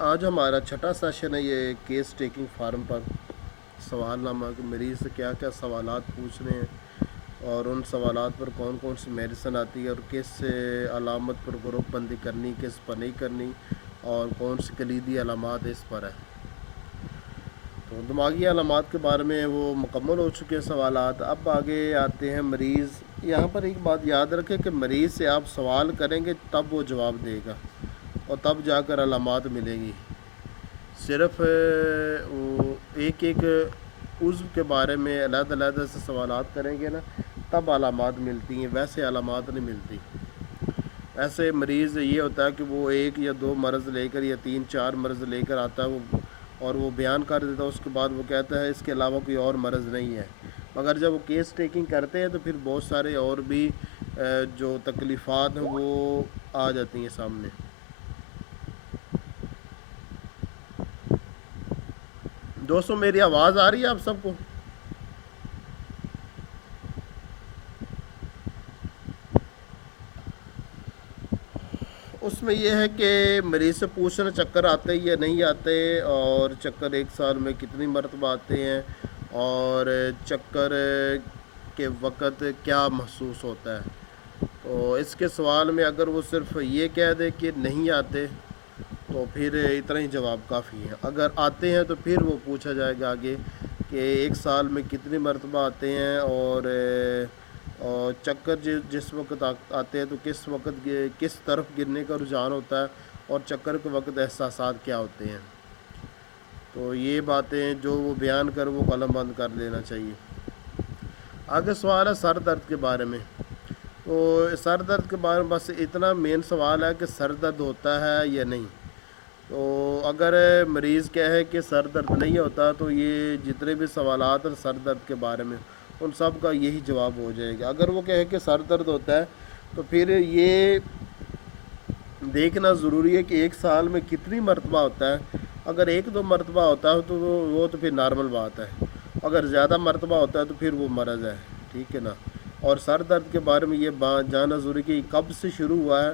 آج ہمارا چھٹا سیشن ہے یہ کیس ٹیکنگ فارم پر سوال نامہ کہ مریض سے کیا کیا سوالات پوچھنے ہیں اور ان سوالات پر کون کون سی میڈیسن آتی ہے اور کس علامت پر گروپ بندی کرنی کس پر نہیں کرنی اور کون سی کلیدی علامات اس پر ہے. تو دماغی علامات کے بارے میں وہ مکمل ہو چکے ہیں سوالات. اب آگے آتے ہیں مریض. یہاں پر ایک بات یاد رکھیں کہ مریض سے آپ سوال کریں گے تب وہ جواب دے گا اور تب جا کر علامات ملیں گی. صرف وہ ایک ایک عضو کے بارے میں علیحدہ علیحدہ سے سوالات کریں گے نا تب علامات ملتی ہیں, ویسے علامات نہیں ملتی. ایسے مریض یہ ہوتا ہے کہ وہ ایک یا دو مرض لے کر یا تین چار مرض لے کر آتا ہے وہ اور وہ بیان کر دیتا ہے, اس کے بعد وہ کہتا ہے اس کے علاوہ کوئی اور مرض نہیں ہے. مگر جب وہ کیس ٹیکنگ کرتے ہیں تو پھر بہت سارے اور بھی جو تکلیفات ہیں وہ آ جاتی ہیں سامنے. دوستوں میری آواز آ رہی ہے آپ سب کو؟ اس میں یہ ہے کہ مریض سے پوچھنا چکر آتے یا نہیں آتے اور چکر ایک سال میں کتنی مرتبہ آتے ہیں اور چکر کے وقت کیا محسوس ہوتا ہے. تو اس کے سوال میں اگر وہ صرف یہ کہہ دے کہ نہیں آتے تو پھر اتنا ہی جواب کافی ہے. اگر آتے ہیں تو پھر وہ پوچھا جائے گا آگے کہ ایک سال میں کتنی مرتبہ آتے ہیں اور چکر جس وقت آتے ہیں تو کس وقت کس طرف گرنے کا رجحان ہوتا ہے اور چکر کے وقت احساسات کیا ہوتے ہیں. تو یہ باتیں جو وہ بیان کر وہ قلم بند کر لینا چاہیے. آگے سوال ہے سر درد کے بارے میں. تو سر درد کے بارے میں بس اتنا مین سوال ہے کہ سر درد ہوتا ہے یا نہیں. تو اگر مریض کہے کہ سر درد نہیں ہوتا تو یہ جتنے بھی سوالات ہیں سر درد کے بارے میں ان سب کا یہی جواب ہو جائے گا. اگر وہ کہے کہ سر درد ہوتا ہے تو پھر یہ دیکھنا ضروری ہے کہ ایک سال میں کتنی مرتبہ ہوتا ہے. اگر ایک دو مرتبہ ہوتا ہے تو وہ تو پھر نارمل بات ہے. اگر زیادہ مرتبہ ہوتا ہے تو پھر وہ مرض ہے, ٹھیک ہے نا. اور سر درد کے بارے میں یہ جاننا ضروری کہ کب سے شروع ہوا ہے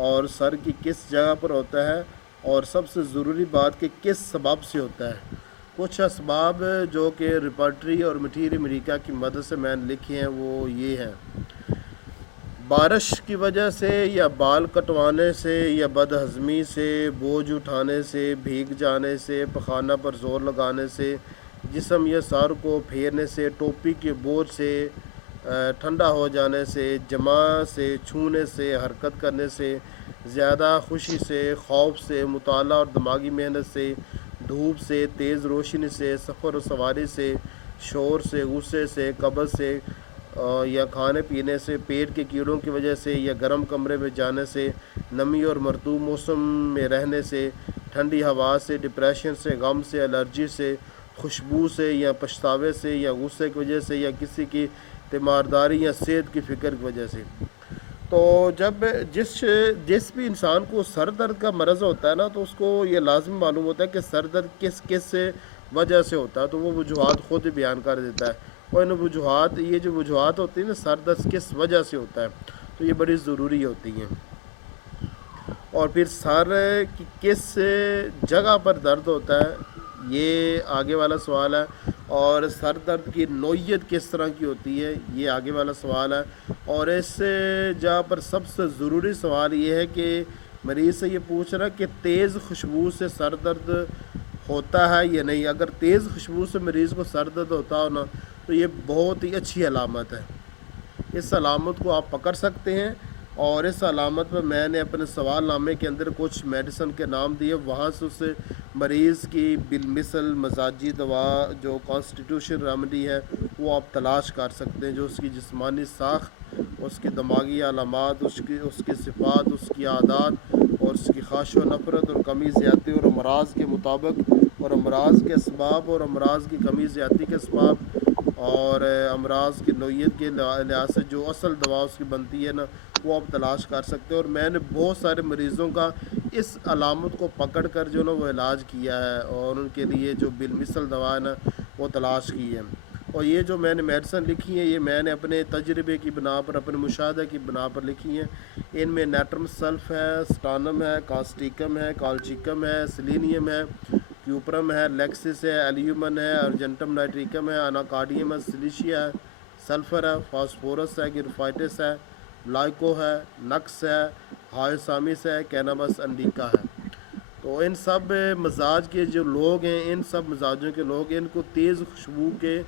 اور سر کی کس جگہ پر ہوتا ہے اور سب سے ضروری بات کہ کس سبب سے ہوتا ہے. کچھ اسباب جو کہ ریپرٹری اور مٹیری امریکہ کی مدد سے میں نے لکھے ہیں وہ یہ ہیں: بارش کی وجہ سے یا بال کٹوانے سے یا بد ہضمی سے, بوجھ اٹھانے سے, بھیگ جانے سے, پخانہ پر زور لگانے سے, جسم یا سر کو پھیرنے سے, ٹوپی کے بوجھ سے, ٹھنڈا ہو جانے سے, جمع سے, چھونے سے, حرکت کرنے سے, زیادہ خوشی سے, خوف سے, مطالعہ اور دماغی محنت سے, دھوپ سے, تیز روشنی سے, سفر و سواری سے, شور سے, غصے سے, قبض سے یا کھانے پینے سے, پیٹ کے کیڑوں کی وجہ سے یا گرم کمرے میں جانے سے, نمی اور مرطوب موسم میں رہنے سے, ٹھنڈی ہوا سے, ڈپریشن سے, غم سے, الرجی سے, خوشبو سے یا پچھتاوے سے یا غصے کی وجہ سے یا کسی کی تیمارداری یا صحت کی فکر کی وجہ سے. تو جب جس بھی انسان کو سر درد کا مرض ہوتا ہے نا تو اس کو یہ لازم معلوم ہوتا ہے کہ سر درد کس وجہ سے ہوتا ہے. تو وہ وجوہات خود ہی بیان کر دیتا ہے اور ان وجوہات یہ جو وجوہات ہوتی ہیں نا سر درد کس وجہ سے ہوتا ہے تو یہ بڑی ضروری ہوتی ہیں. اور پھر سر کی کس جگہ پر درد ہوتا ہے یہ آگے والا سوال ہے. اور سر درد کی نوعیت کس طرح کی ہوتی ہے یہ آگے والا سوال ہے. اور اس جہاں پر سب سے ضروری سوال یہ ہے کہ مریض سے یہ پوچھ رہا ہے کہ تیز خوشبو سے سر درد ہوتا ہے یا نہیں. اگر تیز خوشبو سے مریض کو سر درد ہوتا ہو نا تو یہ بہت ہی اچھی علامت ہے. اس علامت کو آپ پکڑ سکتے ہیں اور اس علامت میں میں نے اپنے سوال نامے کے اندر کچھ میڈیسن کے نام دیے, وہاں سے اس مریض کی بالمثل مزاجی دوا جو کانسٹیٹیوشن ریمیڈی ہے وہ آپ تلاش کر سکتے ہیں, جو اس کی جسمانی ساخت, اس کی دماغی علامات, اس کی صفات, اس کی عادات اور اس کی خواہش و نفرت اور کمی زیادتی اور امراض کے مطابق اور امراض کے اسباب اور امراض کی کمی زیادتی کے اسباب اور امراض کی نوعیت کے لحاظ سے جو اصل دوا اس کی بنتی ہے نا وہ آپ تلاش کر سکتے ہیں. اور میں نے بہت سارے مریضوں کا اس علامت کو پکڑ کر جو نا وہ علاج کیا ہے اور ان کے لیے جو بالمثل دوا ہے نا وہ تلاش کی ہے. اور یہ جو میں نے میڈیسن لکھی ہیں یہ میں نے اپنے تجربے کی بنا پر اپنے مشاہدہ کی بنا پر لکھی ہیں. ان میں نیٹرم سلف ہے، سٹانم ہے، کاسٹیکم ہے، کالچیکم ہے، سلینیم ہے، کیوپرم ہے، لیکسس ہے، ایلیومن ہے، ارجنٹم نائٹریکم ہے، اناکارڈیم ہے، سلیشیا ہے، سلفر ہے، فاسفورس ہے، گرفائٹس ہے، لائکو ہے، نکس ہے، ہائیوسامس ہے، کینابس انڈیکا ہے. تو ان سب مزاج کے جو لوگ ہیں، ان سب مزاجوں کے لوگ، ان کو تیز خوشبو کے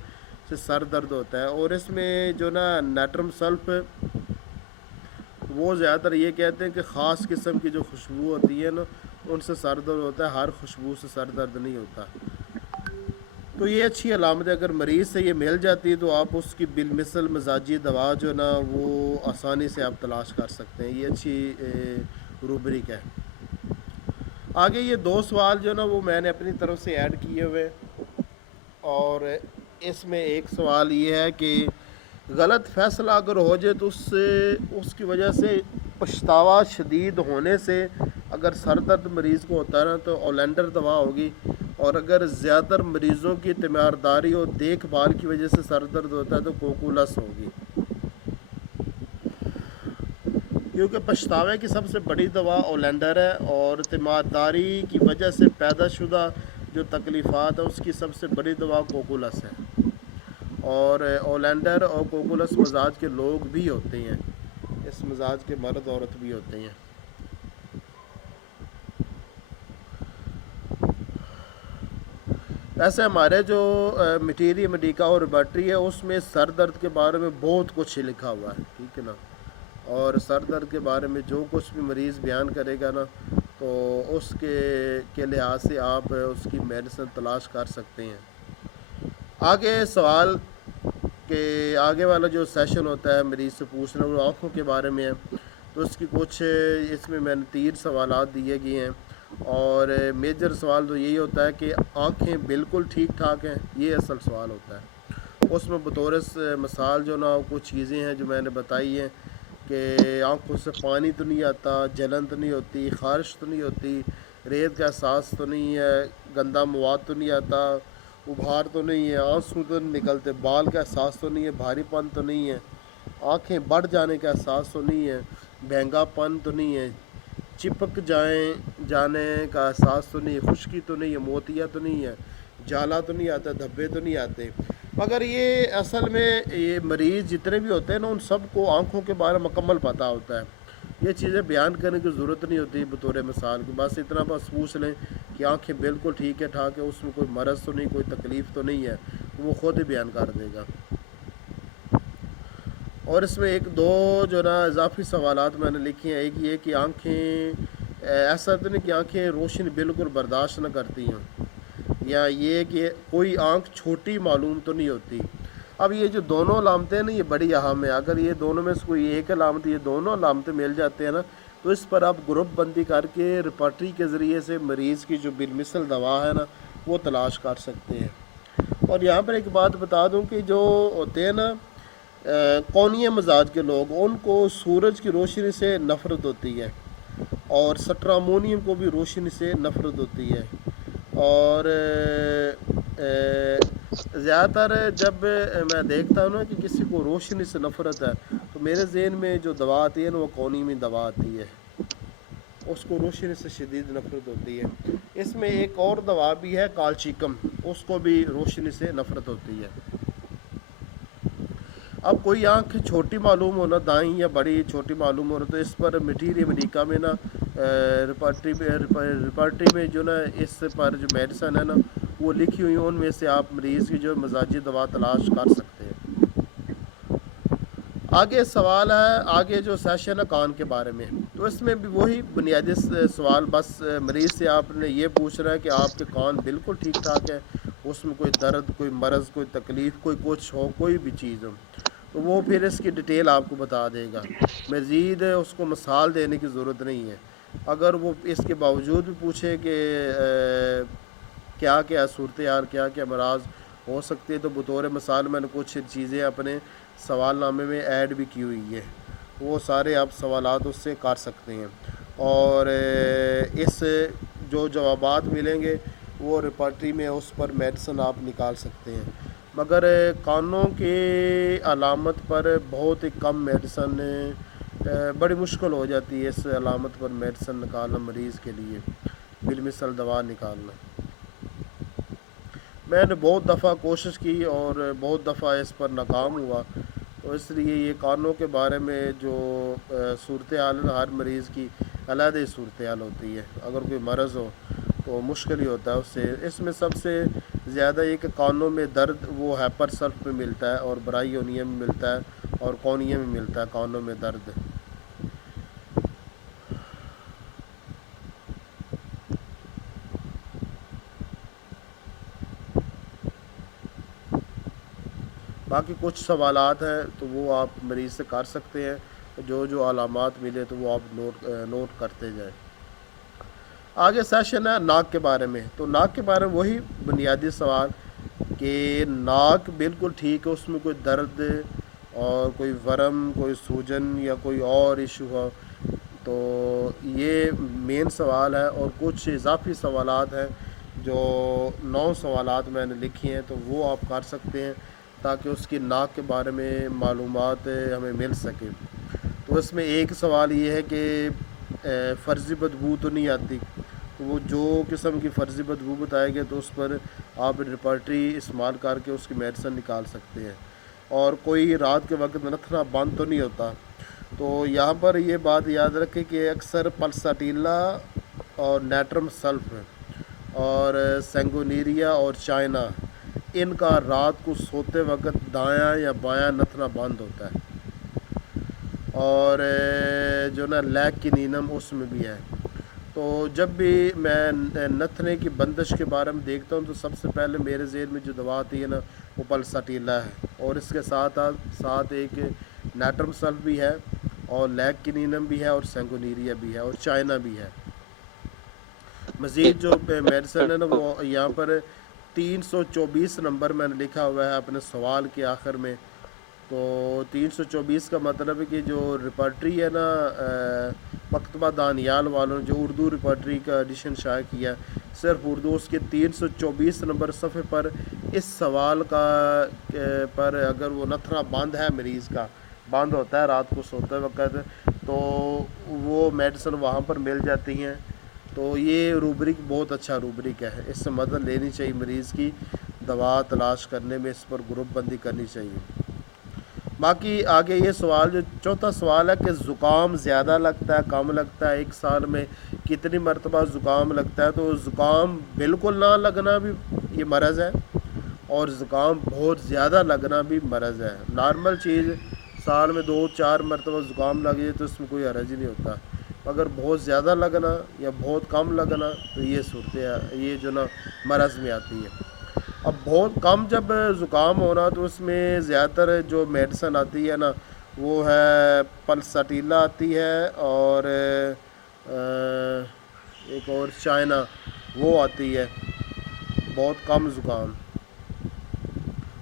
سے سر درد ہوتا ہے. اور اس میں جو نا نیٹرم سلف وہ زیادہ تر یہ کہتے ہیں کہ خاص قسم کی جو خوشبو ہوتی ہے نا ان سے سر درد ہوتا ہے، ہر خوشبو سے سر درد نہیں ہوتا. تو یہ اچھی علامت ہے. اگر مریض سے یہ مل جاتی ہے تو آپ اس کی بالمثل مزاجی دوا جو نا وہ آسانی سے آپ تلاش کر سکتے ہیں. یہ اچھی روبرک ہے. آگے یہ 2 سوال جو نا وہ میں نے اپنی طرف سے ایڈ کیے ہوئے، اور اس میں ایک سوال یہ ہے کہ غلط فیصلہ اگر ہو جائے تو اس کی وجہ سے پچھتاوا شدید ہونے سے اگر سر درد مریض کو ہوتا ہے نا تو اولینڈر دوا ہوگی، اور اگر زیادہ تر مریضوں کی تیمارداری اور دیکھ بھال کی وجہ سے سر درد ہوتا ہے تو کوکولس ہوگی. کیونکہ پچھتاوے کی سب سے بڑی دوا اولینڈر ہے، اور تیمارداری کی وجہ سے پیدا شدہ جو تکلیفات ہیں اس کی سب سے بڑی دوا کوکولس ہے. اور اولینڈر اور کوکولس مزاج کے لوگ بھی ہوتے ہیں، اس مزاج کے مرد عورت بھی ہوتے ہیں. ایسے ہمارے جو میٹیری میڈیکا اور لیبارٹری ہے اس میں سر درد کے بارے میں بہت کچھ لکھا ہوا ہے، ٹھیک ہے نا. اور سر درد کے بارے میں جو کچھ بھی مریض بیان کرے گا نا تو اس کے لحاظ سے آپ اس کی میڈیسن تلاش کر سکتے ہیں. آگے سوال کہ آگے والا جو سیشن ہوتا ہے مریض سے پوچھنا وہ آنکھوں کے بارے میں ہے. تو اس کی کچھ اس میں نے 3 سوالات دیے گئے ہیں، اور میجر سوال تو یہی ہوتا ہے کہ آنکھیں بالکل ٹھیک ٹھاک ہیں، یہ اصل سوال ہوتا ہے. اس میں بطور مثال جو نا کچھ چیزیں ہیں جو میں نے بتائی ہیں کہ آنکھوں سے پانی تو نہیں آتا، جلن تو نہیں ہوتی، خارش تو نہیں ہوتی، ریت کا احساس تو نہیں ہے، گندا مواد تو نہیں آتا، ابھار تو نہیں ہے، آنسو تو نہیں نکلتے، بال کا احساس تو نہیں ہے، بھاری پن تو نہیں ہے، آنکھیں بڑھ جانے کا احساس تو نہیں ہے، بہنگا پن تو نہیں ہے، چپک جانے کا احساس تو نہیں ہے، خشکی تو نہیں ہے، موتیا تو نہیں ہے، جالا تو نہیں آتا، دھبے تو نہیں آتے. مگر یہ اصل میں یہ مریض جتنے بھی ہوتے ہیں نا ان سب کو آنکھوں کے بارے میں مکمل پتہ ہوتا ہے. یہ چیزیں بیان کرنے کی ضرورت نہیں ہوتی بطور مثال کی، بس اتنا بس پوچھ لیں کہ آنکھیں بالکل ٹھیک ہے ٹھاک ہے، اس میں کوئی مرض تو نہیں، کوئی تکلیف تو نہیں ہے، وہ خود ہی بیان کر دے گا. اور اس میں 1-2 جو نا اضافی سوالات میں نے لکھی ہیں. ایک یہ کہ آنکھیں ایسا تو نہیں کہ آنکھیں روشنی بالکل برداشت نہ کرتی ہیں، یا یہ کہ کوئی آنکھ چھوٹی معلوم تو نہیں ہوتی. اب یہ جو دونوں علامتیں نا یہ بڑی اہم ہیں. اگر یہ دونوں میں سے کوئی ایک علامت یہ دونوں علامتیں مل جاتے ہیں نا تو اس پر آپ گروپ بندی کر کے ریپرٹری کے ذریعے سے مریض کی جو بالمثل دوا ہے نا وہ تلاش کر سکتے ہیں. اور یہاں پر ایک بات بتا دوں کہ جو ہوتے ہیں نا کونیہ مزاج کے لوگ ان کو سورج کی روشنی سے نفرت ہوتی ہے، اور سٹرامونیم کو بھی روشنی سے نفرت ہوتی ہے. اور زیادہ تر جب میں دیکھتا ہوں نا کہ کسی کو روشنی سے نفرت ہے تو میرے ذہن میں جو دوا آتی ہے نا وہ کونی میں دوا آتی ہے، اس کو روشنی سے شدید نفرت ہوتی ہے. اس میں ایک اور دوا بھی ہے کالچیکم، اس کو بھی روشنی سے نفرت ہوتی ہے. اب کوئی آنکھ چھوٹی معلوم ہونا دائیں یا بڑی چھوٹی معلوم ہونا تو اس پر میٹیری امریکہ میں نا ریپرٹری میں جو نا اس پر جو میڈیسن ہے نا وہ لکھی ہوئی ہیں، ان میں سے آپ مریض کی جو مزاجی دوا تلاش کر سکتے ہیں. آگے سوال ہے آگے جو سیشن ہے کان کے بارے میں. تو اس میں بھی وہی بنیادی سوال، بس مریض سے آپ نے یہ پوچھنا ہے کہ آپ کے کان بالکل ٹھیک ٹھاک ہے، اس میں کوئی درد، کوئی مرض، کوئی تکلیف، کوئی کچھ ہو، کوئی بھی چیز ہو تو وہ پھر اس کی ڈیٹیل آپ کو بتا دے گا. مزید اس کو مثال دینے کی ضرورت نہیں ہے. اگر وہ اس کے باوجود بھی پوچھے کہ کیا کیا صورتحال، کیا کیا امراض ہو سکتے ہیں تو بطور مثال میں نے کچھ چیزیں اپنے سوال نامے میں ایڈ بھی کی ہوئی ہے، وہ سارے آپ سوالات اس سے کر سکتے ہیں. اور اس جو جوابات ملیں گے وہ ریپرٹری میں اس پر میڈیسن آپ نکال سکتے ہیں. مگر کانوں کی علامت پر بہت ہی کم میڈیسن، بڑی مشکل ہو جاتی ہے اس علامت پر میڈیسن نکالنا مریض کے لیے، بالمثل دوا نکالنا۔ میں نے بہت دفعہ کوشش کی اور بہت دفعہ اس پر ناکام ہوا، تو اس لیے یہ کانوں کے بارے میں جو صورتحال ہے، ہر مریض کی علیحدہ صورتحال ہوتی ہے۔ اگر کوئی مرض ہو تو مشکل ہی ہوتا ہے اس سے۔ اس میں سب سے زیادہ یہ کہ کانوں میں درد وہ ہیپر سلف میں ملتا ہے اور برائیونیا میں ملتا ہے اور کونیا میں ملتا ہے کانوں میں درد۔ باقی کچھ سوالات ہیں تو وہ آپ مریض سے کر سکتے ہیں، جو جو علامات ملے تو وہ آپ نوٹ کرتے جائیں۔ آگے سیشن ہے ناک کے بارے میں۔ تو ناک کے بارے میں وہی بنیادی سوال کہ ناک بالکل ٹھیک ہے، اس میں کوئی درد اور کوئی ورم، کوئی سوجن یا کوئی اور ایشو ہو، تو یہ مین سوال ہے۔ اور کچھ اضافی سوالات ہیں جو 9 سوالات میں نے لکھی ہیں، تو وہ آپ کر سکتے ہیں تاکہ اس کی ناک کے بارے میں معلومات ہمیں مل سکے۔ تو اس میں ایک سوال یہ ہے کہ فرضی بدبو تو نہیں آتی، تو وہ جو قسم کی فرضی بدبو بتائے گے تو اس پر آپ ریپرٹری استعمال کر کے اس کی میڈیسن نکال سکتے ہیں۔ اور کوئی رات کے وقت نتھنا بند تو نہیں ہوتا، تو یہاں پر یہ بات یاد رکھیں کہ اکثر پلساٹیلا اور نیٹرم سلف اور سینگونیریا اور چائنا، ان کا رات کو سوتے وقت دایاں یا بایاں نتھنا بند ہوتا ہے، اور جو نا لیک کی نینم اس میں بھی ہے۔ تو جب بھی میں نتھنے کی بندش کے بارے میں دیکھتا ہوں تو سب سے پہلے میرے ذہن میں جو دوا آتی ہے نا وہ پلساٹیلا ہے، اور اس کے ساتھ ایک نیٹرم سلف بھی ہے اور لیک کی نینم بھی ہے اور سینگونیریا بھی ہے اور چائنا بھی ہے۔ مزید جو میڈیسن ہے نا وہ یہاں پر 324 نمبر میں نے لکھا ہوا ہے اپنے سوال کے آخر میں۔ تو 324 کا مطلب ہے کہ جو ریپرٹری ہے نا مکتبہ دانیال والوں نے جو اردو ریپرٹری کا ایڈیشن شائع کیا ہے، صرف اردو، اس کے 324 نمبر صفحے پر اس سوال کا پر اگر وہ نتھنا بند ہے، مریض کا بند ہوتا ہے رات کو سوتے وقت، تو وہ میڈیسن وہاں پر مل جاتی ہیں۔ تو یہ روبرک بہت اچھا روبرک ہے، اس سے مدد لینی چاہیے مریض کی، دوا تلاش کرنے میں اس پر گروپ بندی کرنی چاہیے۔ باقی آگے یہ سوال جو چوتھا سوال ہے کہ زکام زیادہ لگتا ہے کم لگتا ہے، ایک سال میں کتنی مرتبہ زکام لگتا ہے؟ تو زکام بالکل نہ لگنا بھی یہ مرض ہے، اور زکام بہت زیادہ لگنا بھی مرض ہے۔ نارمل چیز سال میں 2-4 مرتبہ زکام لگ جائے تو اس میں کوئی حرج ہی نہیں ہوتا، اگر بہت زیادہ لگنا یا بہت کم لگنا تو یہ صورت ہے، یہ جو نا مرض میں آتی ہے۔ اب بہت کم جب زکام ہونا تو اس میں زیادہ تر جو میڈیسن آتی ہے نا وہ ہے پلساٹیلا آتی ہے، اور ایک اور چائنا وہ آتی ہے بہت کم زکام،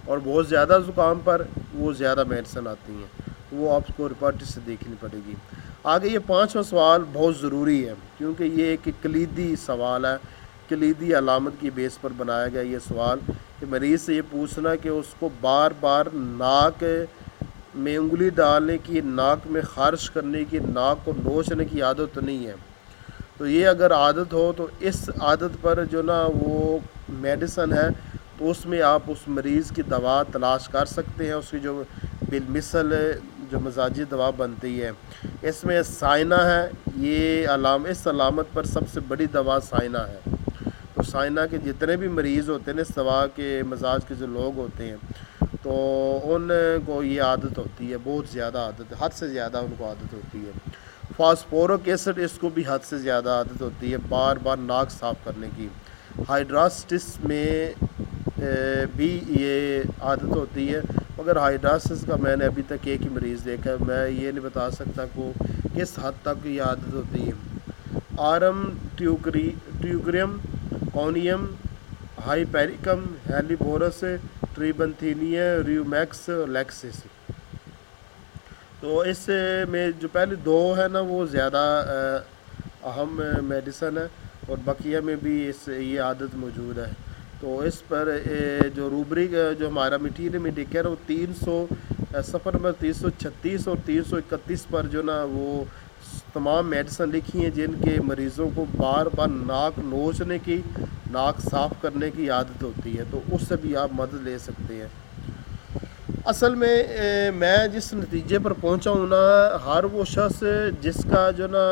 اور بہت زیادہ زکام پر وہ زیادہ میڈیسن آتی ہیں، وہ آپ کو ریپرٹری سے دیکھنی پڑے گی۔ آگے یہ 5واں سوال بہت ضروری ہے کیونکہ یہ ایک کلیدی سوال ہے، کلیدی علامت کی بیس پر بنایا گیا یہ سوال کہ مریض سے یہ پوچھنا کہ اس کو بار بار ناک میں انگلی ڈالنے کی، ناک میں خارش کرنے کی، ناک کو نوچنے کی عادت تو نہیں ہے۔ تو یہ اگر عادت ہو تو اس عادت پر جو نا وہ میڈیسن ہے تو اس میں آپ اس مریض کی دوا تلاش کر سکتے ہیں، اس کی جو بالمثل جو مزاجی دوا بنتی ہے۔ اس میں سائنا ہے، یہ اس علامت پر سب سے بڑی دوا سائنا ہے۔ تو سائنا کے جتنے بھی مریض ہوتے ہیں اس دوا کے مزاج کے جو لوگ ہوتے ہیں تو ان کو یہ عادت ہوتی ہے، بہت زیادہ عادت ہے، حد سے زیادہ ان کو عادت ہوتی ہے۔ فاسفورک ایسڈ، اس کو بھی حد سے زیادہ عادت ہوتی ہے بار بار ناک صاف کرنے کی۔ ہائیڈراسٹس میں بھی یہ عادت ہوتی ہے، مگر ہائیڈراسٹس کا میں نے ابھی تک ایک ہی مریض دیکھا ہے، میں یہ نہیں بتا سکتا کہ کس حد تک یہ عادت ہوتی ہے۔ آرم ٹیوگریم، کونیم، ہائیپیریکم، ہیلیبورس، ٹریبنتھینیا، ریومیکس، لیکسس۔ تو اس میں جو پہلے 2 ہے نا وہ زیادہ اہم میڈیسن ہے، اور بقیہ میں بھی یہ عادت موجود ہے۔ تو اس پر جو روبری جو ہمارا مٹیریل میڈیکل وہ 300 صفحہ نمبر 336 اور 331 پر جو نا وہ تمام میڈیسن لکھی ہیں جن کے مریضوں کو بار بار ناک نوچنے کی، ناک صاف کرنے کی عادت ہوتی ہے، تو اس سے بھی آپ مدد لے سکتے ہیں۔ اصل میں میں جس نتیجے پر پہنچا ہوں نا، ہر وہ شخص جس کا جو نا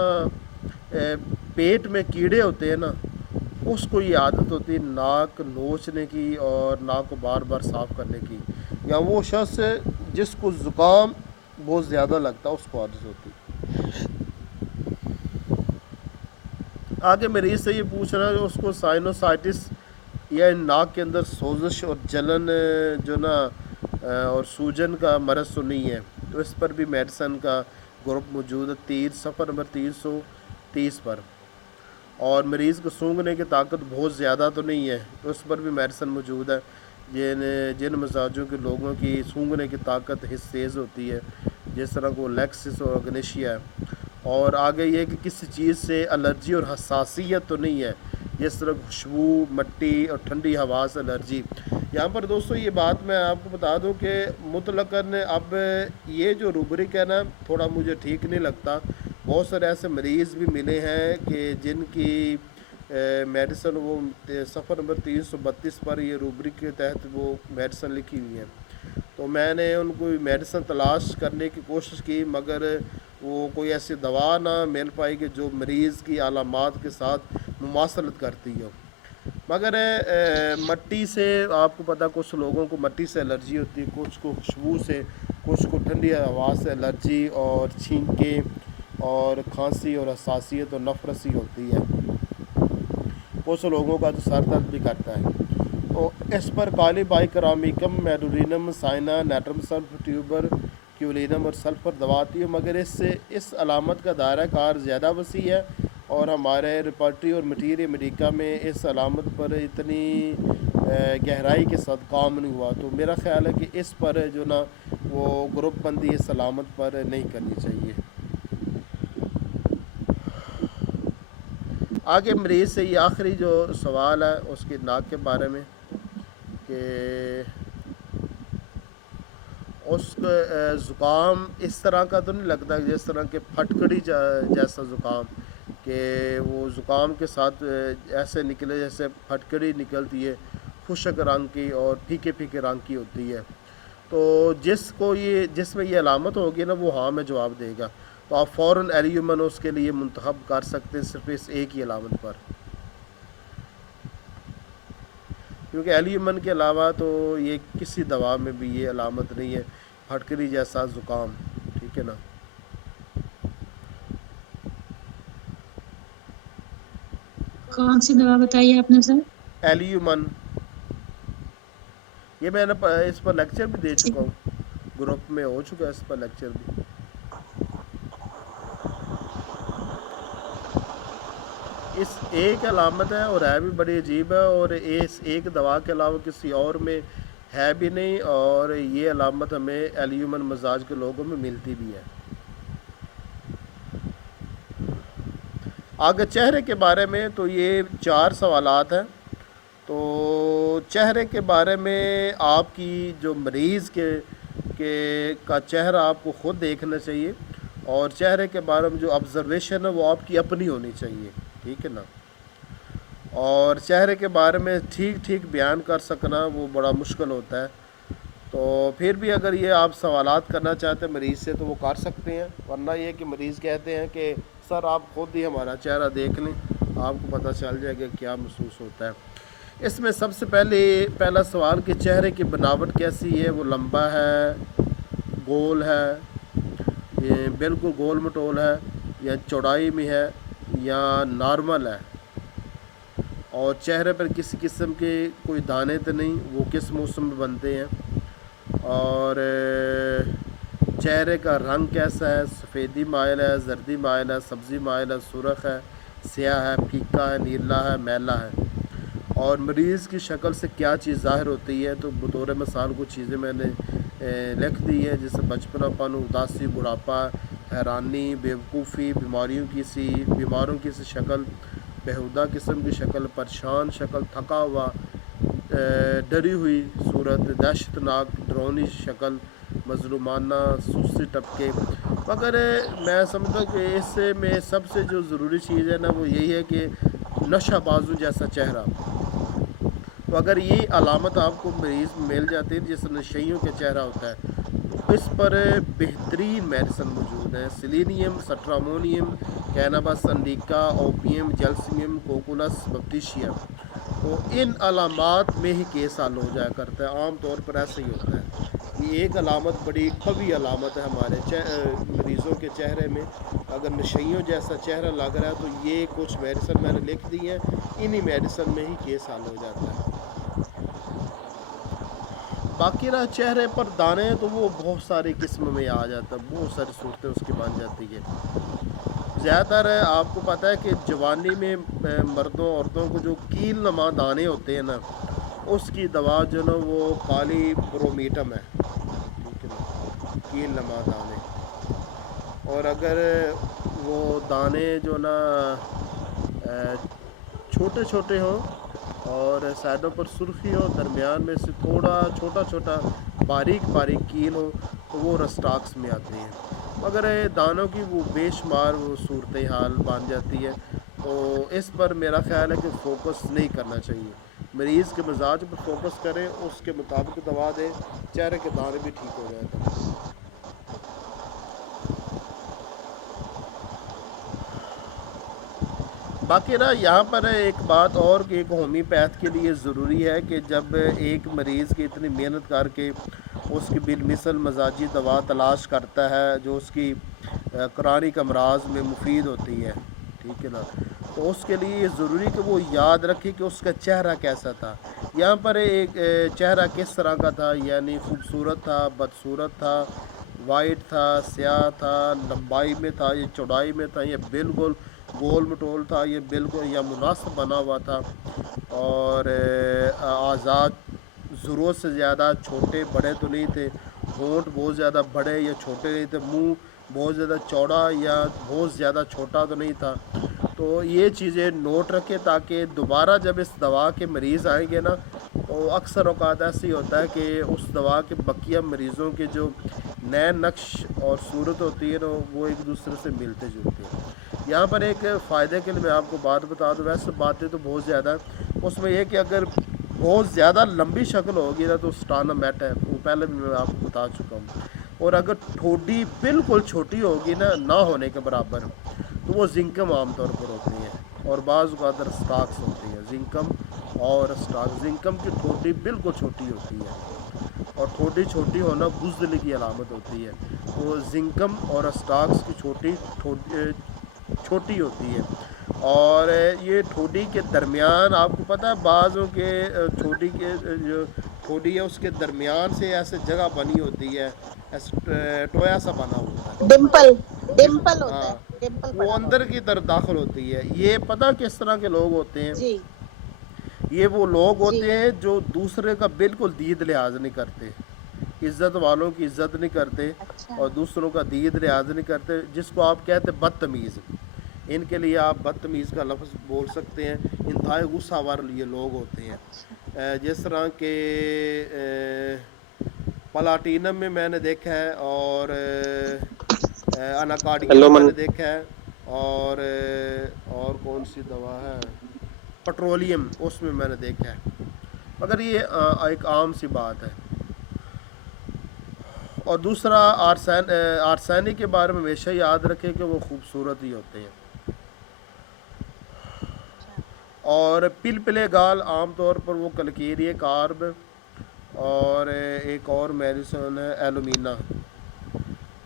پیٹ میں کیڑے ہوتے ہیں نا، اس کو یہ عادت ہوتی ہے ناک نوچنے کی اور ناک کو بار بار صاف کرنے کی، یا وہ شخص جس کو زکام بہت زیادہ لگتا ہے اس کو عادت ہوتی ہے۔ آگے مریض سے یہ پوچھ رہا ہے کہ اس کو سائنوسائٹس یا ناک کے اندر سوزش اور جلن جو نا اور سوجن کا مرض تو نہیں ہے، تو اس پر بھی میڈیسن کا گروپ موجود ہے صفحہ نمبر 330 پر۔ اور مریض کو سونگھنے کی طاقت بہت زیادہ تو نہیں ہے، تو اس پر بھی میڈیسن موجود ہے۔ جن مزاجوں کے لوگوں کی سونگھنے کی طاقت حس تیز ہوتی ہے، جس طرح کو لیکسس اور اگنیشیا ہے۔ اور آگے یہ کہ کسی چیز سے الرجی اور حساسیت تو نہیں ہے، جس طرح خوشبو، مٹی اور ٹھنڈی ہوا سے الرجی۔ یہاں پر دوستو یہ بات میں آپ کو بتا دوں کہ مطلقاً اب یہ جو روبرک ہے نا تھوڑا مجھے ٹھیک نہیں لگتا۔ بہت سارے ایسے مریض بھی ملے ہیں کہ جن کی میڈیسن وہ صفحہ نمبر 332 پر یہ روبرک کے تحت وہ میڈیسن لکھی ہوئی ہیں، تو میں نے ان کو میڈیسن تلاش کرنے کی کوشش کی، مگر وہ کوئی ایسی دوا نہ مل پائی کہ جو مریض کی علامات کے ساتھ مماثلت کرتی ہو۔ مگر مٹی سے آپ کو پتہ کچھ لوگوں کو مٹی سے الرجی ہوتی ہے، کچھ کو خوشبو سے، کچھ کو ٹھنڈی ہوا سے الرجی اور چھینکیں اور کھانسی اور حساسیت اور نفرت سی ہوتی ہے، کچھ لوگوں کا تو سر درد بھی کرتا ہے۔ تو اس پر کالی بائی کرامیکم، میڈورینم، سائنا، نیٹرم سلف، ٹیوبر کیولینم اور سلفر دوا آتی ہے، مگر اس علامت کا دائرہ کار زیادہ وسیع ہے، اور ہمارے ریپرٹری اور مٹیریل میڈیکا میں اس علامت پر اتنی گہرائی کے ساتھ کام نہیں ہوا، تو میرا خیال ہے کہ اس پر جو نا وہ گروپ بندی اس علامت پر نہیں کرنی چاہیے۔ آگے مریض سے یہ آخری جو سوال ہے اس کی ناک کے بارے میں کہ اس کا زکام اس طرح کا تو نہیں لگتا جس طرح کہ پھٹکڑی جیسا زکام، کہ وہ زکام کے ساتھ ایسے نکلے جیسے پھٹکڑی نکلتی ہے، خشک رنگ کی اور پھیکے پھیکے رنگ کی ہوتی ہے۔ تو جس میں یہ علامت ہوگی نا وہ ہاں میں جواب دے گا، تو آپ فوراً ایلیومن اس کے لیے منتخب کر سکتے ہیں صرف اس ایک ہی علامت پر، کیونکہ ایلیومن کے علاوہ تو یہ کسی دوا میں بھی یہ علامت نہیں ہے، پھٹکری جیسا زکام، ٹھیک ہے نا۔ کون سی دوا بتائی آپ نے سر؟ ایلیومن، یہ میں نے اس پر لیکچر بھی دے چکا ہوں، گروپ میں ہو چکا ہے اس پر لیکچر بھی۔ اس ایک علامت ہے اور ہے بھی بڑی عجیب ہے، اور اس ایک دوا کے علاوہ کسی اور میں ہے بھی نہیں، اور یہ علامت ہمیں ایلیومن مزاج کے لوگوں میں ملتی بھی ہے۔ آگے چہرے کے بارے میں تو یہ 4 سوالات ہیں، تو چہرے کے بارے میں آپ کی جو مریض کا چہرہ آپ کو خود دیکھنا چاہیے، اور چہرے کے بارے میں جو آبزرویشن ہے وہ آپ کی اپنی ہونی چاہیے، ٹھیک ہے نا۔ اور چہرے کے بارے میں ٹھیک بیان کر سکنا وہ بڑا مشکل ہوتا ہے، تو پھر بھی اگر یہ آپ سوالات کرنا چاہتے ہیں مریض سے تو وہ کر سکتے ہیں، ورنہ یہ کہ مریض کہتے ہیں کہ سر آپ خود ہی ہمارا چہرہ دیکھ لیں، آپ کو پتہ چل جائے گا کیا محسوس ہوتا ہے۔ اس میں سب سے پہلا سوال کہ چہرے کی بناوٹ کیسی ہے، وہ لمبا ہے، گول ہے، یہ بالکل گول مٹول ہے، یا چوڑائی میں ہے، یا نارمل ہے، اور چہرے پر کسی قسم کے کوئی دانے تو نہیں، وہ کس موسم میں بنتے ہیں، اور چہرے کا رنگ کیسا ہے، سفیدی مائل ہے، زردی مائل ہے، سبزی مائل ہے، سرخ ہے، سیاہ ہے، پھیکا ہے، نیلا ہے، میلا ہے، اور مریض کی شکل سے کیا چیز ظاہر ہوتی ہے۔ تو بطور مثال کچھ چیزیں میں نے لکھ دی ہیں، جیسے بچپنا پن، اداسی، بڑھاپا، حیرانی، بیوقوفی، بیماروں کی سی شکل، بےہودہ قسم کی شکل، پریشان شکل، تھکا ہوا، ڈری ہوئی صورت، دہشتناک ڈرونی شکل، مظلومانہ سستی ٹپکے، مگر میں سمجھتا ہوں کہ اس میں سب سے جو ضروری چیز ہے نا وہ یہی ہے کہ نشہ بازو جیسا چہرہ. تو اگر یہ علامت آپ کو مریض میں مل جاتی ہے جس نشیوں کا چہرہ ہوتا ہے، تو اس پر بہترین میڈیسن موجود ہیں: سیلینیم، سٹرامونیم، کینابس انڈیکا، اوپیم، جلسیم، کوکولس، بپٹیشیا. تو ان علامات میں ہی کیس حل ہو جایا کرتا ہے، عام طور پر ایسا ہی ہوتا ہے. یہ ایک علامت بڑی قوی علامت ہے ہمارے مریضوں کے چہرے میں. اگر نشیوں جیسا چہرہ لگ رہا ہے تو یہ کچھ میڈیسن میں نے لکھ دی ہیں، انہی میڈیسن میں ہی کیس حل ہو جاتا ہے. باقی رہا چہرے پر دانے، تو وہ بہت ساری قسم میں آ جاتا ہے، بہت ساری صورتیں اس کی بن جاتی ہے. زیادہ تر آپ کو پتہ ہے کہ جوانی میں مردوں عورتوں کو جو کیل نما دانے ہوتے ہیں نا، اس کی دوا جو نا وہ کالی برومیٹم ہے، ٹھیک ہے نا، کیل نما دانے. اور اگر وہ دانے جو نا چھوٹے چھوٹے ہوں اور سائڈوں پر سرخی ہو، درمیان میں سے تھوڑا چھوٹا چھوٹا باریک باریک کیل ہو، تو وہ رسٹاکس میں آتے ہیں. مگر دانوں کی وہ بے شمار وہ صورتحال بن جاتی ہے. تو اس پر میرا خیال ہے کہ فوکس نہیں کرنا چاہیے. مریض کے مزاج پر فوکس کریں، اس کے مطابق دوا دیں، چہرے کے دانے بھی ٹھیک ہو جائے گا. باقی نا یہاں پر ایک بات اور کہ ایک ہومیوپیتھ کے لیے ضروری ہے کہ جب ایک مریض کی اتنی محنت کر کے اس کی بالمثل مزاجی دوا تلاش کرتا ہے جو اس کی کرونک امراض میں مفید ہوتی ہے، ٹھیک ہے نا، تو اس کے لیے یہ ضروری کہ وہ یاد رکھے کہ اس کا چہرہ کیسا تھا. یہاں پر ایک چہرہ کس طرح کا تھا، یعنی خوبصورت تھا، بدصورت تھا، وائٹ تھا، سیاہ تھا، لمبائی میں تھا یا چوڑائی میں تھا، یا بالکل گول مٹول تھا، یہ بالکل یا مناسب بنا ہوا تھا، اور آزاد ضرورت سے زیادہ چھوٹے بڑے تو نہیں تھے، ہونٹ بہت زیادہ بڑے یا چھوٹے نہیں تھے، منہ بہت زیادہ چوڑا یا بہت زیادہ چھوٹا تو نہیں تھا. تو یہ چیزیں نوٹ رکھیں تاکہ دوبارہ جب اس دوا کے مریض آئیں گے نا، تو اکثر اوقات ایسے ہی ہوتا ہے کہ اس دوا کے بقیہ مریضوں کے جو نئے نقش اور صورت ہوتی ہے نا وہ ایک دوسرے سے ملتے جلتے ہیں. یہاں پر ایک فائدے کے لیے میں آپ کو بات بتا دوں، ویسے باتیں تو بہت زیادہ ہیں، اس میں یہ کہ اگر بہت زیادہ لمبی شکل ہوگی نا تو سٹانا میٹ ہے، وہ پہلے بھی میں آپ کو بتا چکا ہوں. اور اگر ٹھوڈی بالکل چھوٹی ہوگی نا، نہ ہونے کے برابر، تو وہ زنکم عام طور پر ہوتی ہے، اور بعض اوقات اسٹاکس ہوتی ہے. زنکم اور اسٹاک، زنکم کی ٹھوڈی بالکل چھوٹی ہوتی ہے، اور ٹھوڈی چھوٹی ہونا بزدلی کی علامت ہوتی ہے. تو زنکم اور اسٹاکس کی چھوٹی ہوتی ہے. اور یہ ٹھوڈی کے درمیان آپ کو پتہ ہے بعضوں کے چھوٹی کے جو ٹھوڈی ہے اس کے درمیان سے ایسے جگہ بنی ہوتی ہے، ایسے ٹویا سا بنا ہوتا ہے. ڈمپل ڈمپل ہوتا ہاں، ہے، ڈمپل وہ پڑا ہوا اندر ہوتا کی طرف داخل ہوتی ہے. یہ پتہ کس طرح کے لوگ ہوتے ہیں؟ ہے. جی یہ وہ لوگ جی. ہوتے ہیں جو دوسرے کا بالکل دید لحاظ نہیں کرتے، عزت والوں کی عزت نہیں کرتے، اچھا. اور دوسروں کا دید لحاظ نہیں کرتے، جس کو آپ کہتے ہیں بدتمیز. ان کے لیے آپ بدتمیز کا لفظ بول سکتے ہیں. انتہائی غصہ آور یہ لوگ ہوتے ہیں. اچھا. جس طرح کہ پلاٹینم میں نے دیکھا ہے، اور اناکارڈیا میں نے دیکھا ہے، اور کون سی دوا ہے پٹرولیم، اس میں نے دیکھا ہے. مگر یہ ایک عام سی بات ہے. اور دوسرا آرسینک کے بارے میں ہمیشہ یاد رکھیں کہ وہ خوبصورت ہی ہوتے ہیں. اچھا. اور پلپلے گال عام طور پر وہ کلکیریے کارب، اور ایک اور میڈیسن ہے ایلومینا،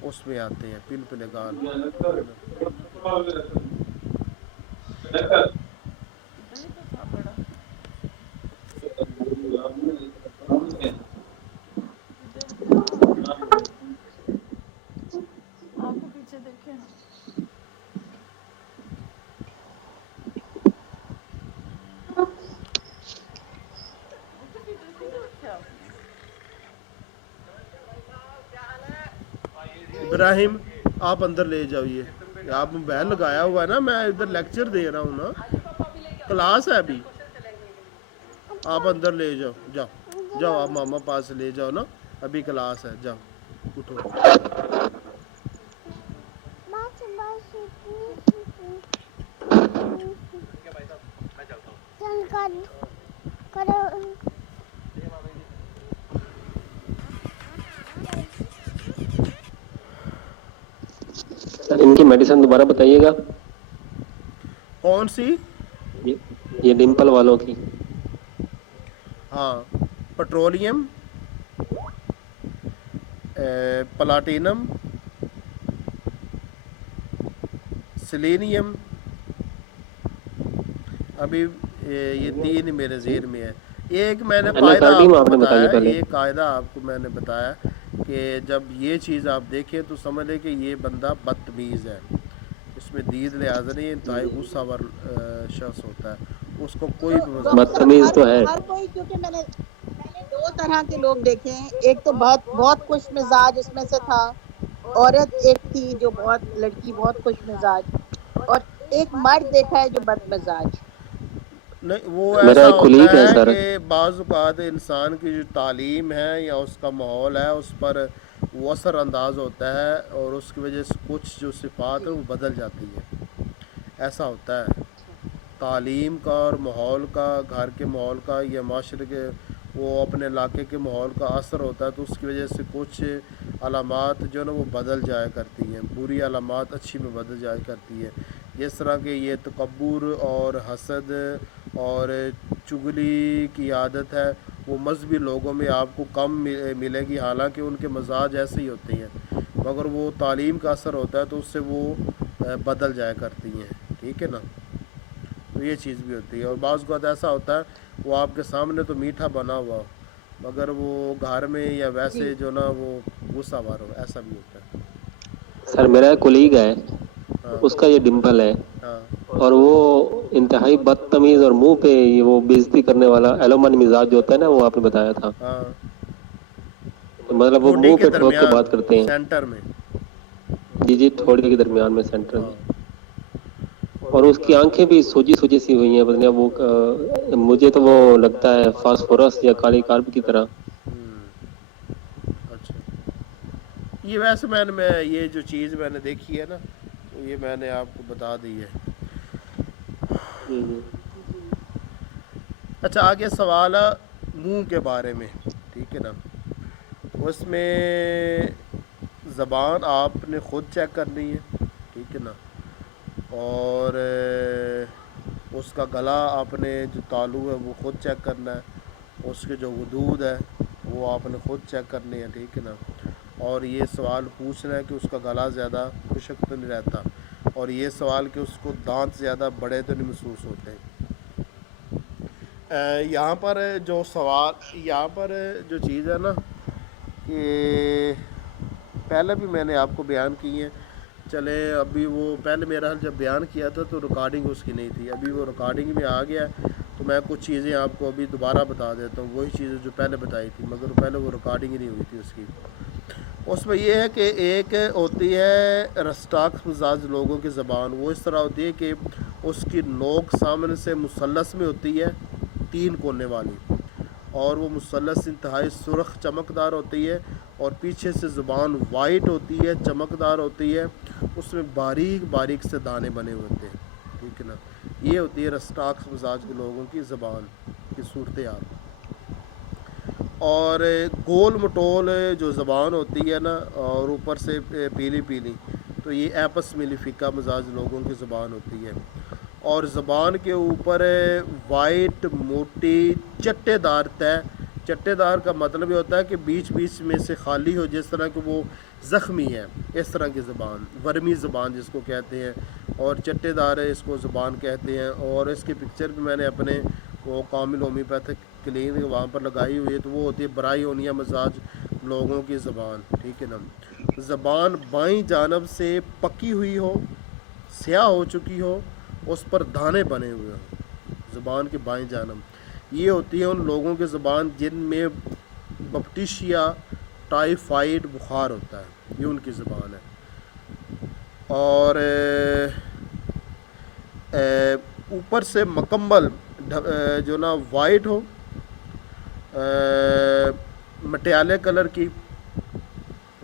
اس میں آتے ہیں پلپلے گال. آپ کے پیچھے دیکھیں نا. آپ کے پیچھے کدھر رکھا آپ نے؟ ابراہیم آپ اندر لے جائیے، آپ موبائل لگایا ہوا ہے نا، میں ادھر لیکچر دے رہا ہوں نا، کلاس ہے ابھی. آپ اندر لے جاؤ، جاؤ جاؤ، آپ ماما پاس لے جاؤ نا، ابھی کلاس ہے، جاؤ اٹھو۔ سر ان کی میڈیسن دوبارہ بتائیے گا، کون سی؟ یہ ڈمپل والوں کی۔ ہاں، پٹرولیم، پلاٹینم، سیلینیم، ابھی یہ تین میرے ذہن میں ہے۔ ایک میں نے قاعدہ آپ کارڈیم کو آپ نے بتایا بتایا، پہلے۔ ایک قاعدہ آپ کو میں نے بتایا کہ جب یہ چیز آپ دیکھیں تو سمجھ لیں کہ یہ بندہ بدتمیز ہے، اس میں دید لحاظ نہیں، انتہائی غصہ ور شخص ہوتا ہے، اس کو کوئی بھی تو مزاج ڈاکٹر بدتمیز صاحب تو ہے۔ ہر کوئی، کیونکہ میں نے دو طرح کے لوگ دیکھے ہیں، ایک تو بہت خوش مزاج اس میں سے تھا، عورت ایک تھی جو لڑکی بہت خوش مزاج، اور ایک مرد دیکھا ہے جو بد مزاج۔ نہیں، وہ میرا ایسا ایک ہوتا کولیگ ہے ہے سر، کہ بعض اوقات انسان کی جو تعلیم ہے یا اس کا ماحول ہے اس پر وہ اثر انداز ہوتا ہے، اور اس کی وجہ سے کچھ جو صفات ہیں وہ بدل جاتی ہے، ایسا ہوتا ہے۔ تعلیم کا اور ماحول کا، گھر کے ماحول کا یا معاشرے کے، وہ اپنے علاقے کے ماحول کا اثر ہوتا ہے، تو اس کی وجہ سے کچھ علامات جو ہے نا وہ بدل جایا کرتی ہیں، بری علامات اچھی میں بدل جایا کرتی ہے، جس طرح کہ یہ تکبر اور حسد اور چغلی کی عادت ہے، وہ مذہبی لوگوں میں آپ کو کم ملے گی، حالانکہ ان کے مزاج ایسے ہی ہوتے ہیں، مگر وہ تعلیم کا اثر ہوتا ہے تو اس سے وہ بدل جایا کرتی ہیں، ٹھیک ہے نا۔ تو یہ چیز بھی ہوتی ہے، اور بعض اوقات ایسا ہوتا ہے وہ آپ کے سامنے تو میٹھا بنا ہوا ہو، مگر وہ گھر میں یا ویسے جو نا وہ غصہ وار ہو، ایسا بھی ہوتا ہے۔ سر میرا ایک کولیگ ہے، ہاں اس کا یہ ڈمپل ہے، ہاں اور وہ انتہائی بدتمیز اور منہ پہ وہ بےزتی کرنے والا ایلومن مزاج جو ہوتا ہے نا، وہ آپ نے بتایا تھا، ہاں، تو مطلب وہ ٹھوڈی منہ کے پہ ٹھوک کے درمیان بات کرتے ہیں۔ سینٹر میں۔ جی جی، تھوڑی کے درمیان میں، سینٹر ہاں، میں، اور اس کی آنکھیں بھی سوجی سوجی سی ہوئی ہیں، پتہ نہیں وہ مجھے تو وہ لگتا ہے فاسفورس یا کالی کارب کی طرح۔ اچھا، یہ ویسے میں یہ جو چیز میں نے دیکھی ہے نا، تو یہ میں نے آپ کو بتا دی ہے۔ جی جی اچھا، آگے سوال ہے منہ کے بارے میں، ٹھیک ہے نا۔ اس میں زبان آپ نے خود چیک کرنی ہے، ٹھیک ہے نا، اور اس کا گلا آپ نے جو تالو ہے وہ خود چیک کرنا ہے، اس کے جو حدود ہے وہ آپ نے خود چیک کرنے ہیں، ٹھیک ہے نا، اور یہ سوال پوچھنا ہے کہ اس کا گلا زیادہ خشک تو نہیں رہتا، اور یہ سوال کہ اس کو دانت زیادہ بڑے تو نہیں محسوس ہوتے۔ یہاں پر جو چیز ہے نا کہ پہلے بھی میں نے آپ کو بیان کی ہے، چلے ابھی وہ پہلے میرا جب بیان کیا تھا تو ریکارڈنگ اس کی نہیں تھی، ابھی وہ ریکارڈنگ میں آ گیا، تو میں کچھ چیزیں آپ کو ابھی دوبارہ بتا دیتا ہوں، وہی چیزیں جو پہلے بتائی تھی، مگر پہلے وہ ریکارڈنگ ہی نہیں ہوئی تھی اس کی۔ اس میں یہ ہے کہ ایک ہوتی ہے رسٹاک مزاج لوگوں کی زبان، وہ اس طرح ہوتی ہے کہ اس کی نوک سامنے سے مثلث میں ہوتی ہے، 3 کونے والی، اور وہ مثلث انتہائی سرخ چمکدار ہوتی ہے، اور پیچھے سے زبان وائٹ ہوتی ہے، چمکدار ہوتی ہے، اس میں باریک باریک سے دانے بنے ہوتے ہیں، ٹھیک ہے نا۔ یہ ہوتی ہے رسٹاک مزاج کے لوگوں کی زبان کی صورتحال۔ اور گول مٹول جو زبان ہوتی ہے نا، اور اوپر سے پیلی پیلی، تو یہ ایپس میلیفیکا مزاج لوگوں کی زبان ہوتی ہے، اور زبان کے اوپر وائٹ موٹی چٹے دار تہ، چٹے دار کا مطلب یہ ہوتا ہے کہ بیچ بیچ میں سے خالی ہو، جس طرح کہ وہ زخمی ہے، اس طرح کی زبان، ورمی زبان جس کو کہتے ہیں، اور چٹے دار ہے اس کو زبان کہتے ہیں، اور اس کی پکچر بھی میں نے اپنے وہ کامل ہومیوپیتھک کلینک وہاں پر لگائی ہوئی ہے، تو وہ ہوتی ہے برائیونیا مزاج لوگوں کی زبان، ٹھیک ہے نا۔ زبان بائیں جانب سے پکی ہوئی ہو، سیاہ ہو چکی ہو، اس پر دانے بنے ہوئے ہوں، زبان کے بائیں جانب، یہ ہوتی ہے ان لوگوں کی زبان جن میں بپٹیشیا ٹائیفائڈ بخار ہوتا ہے، یہ ان کی زبان ہے۔ اور اوپر سے مکمل جو نا وائٹ ہو، مٹیالے کلر کی،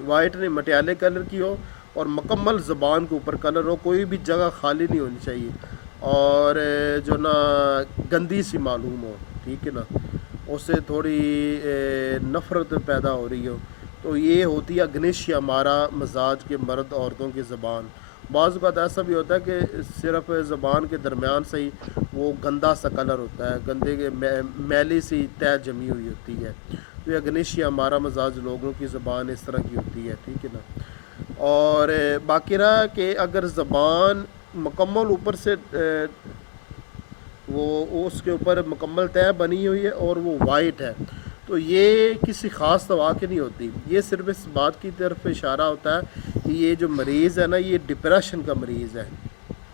وائٹ نہیں مٹیالے کلر کی ہو، اور مکمل زبان کے اوپر کلر ہو، کوئی بھی جگہ خالی نہیں ہونی چاہیے، اور جو نا گندی سی معلوم ہو، ٹھیک ہے نا، اس سے تھوڑی نفرت پیدا ہو رہی ہو، تو یہ ہوتی ہے اگنیشیا مارا مزاج کے مرد عورتوں کی زبان۔ بعض اوقات ایسا بھی ہوتا ہے کہ صرف زبان کے درمیان سے ہی وہ گندا سا کلر ہوتا ہے، گندے کے میلی سی تہ جمی ہوئی ہوتی ہے، تو یہ اگنیشیا مارا مزاج لوگوں کی زبان اس طرح کی ہوتی ہے، ٹھیک ہے نا۔ اور باقی رہا کہ اگر زبان مکمل اوپر سے وہ اس کے اوپر مکمل تہ بنی ہوئی ہے اور وہ وائٹ ہے، تو یہ کسی خاص دوا کی نہیں ہوتی، یہ صرف اس بات کی طرف اشارہ ہوتا ہے کہ یہ جو مریض ہے نا یہ ڈپریشن کا مریض ہے،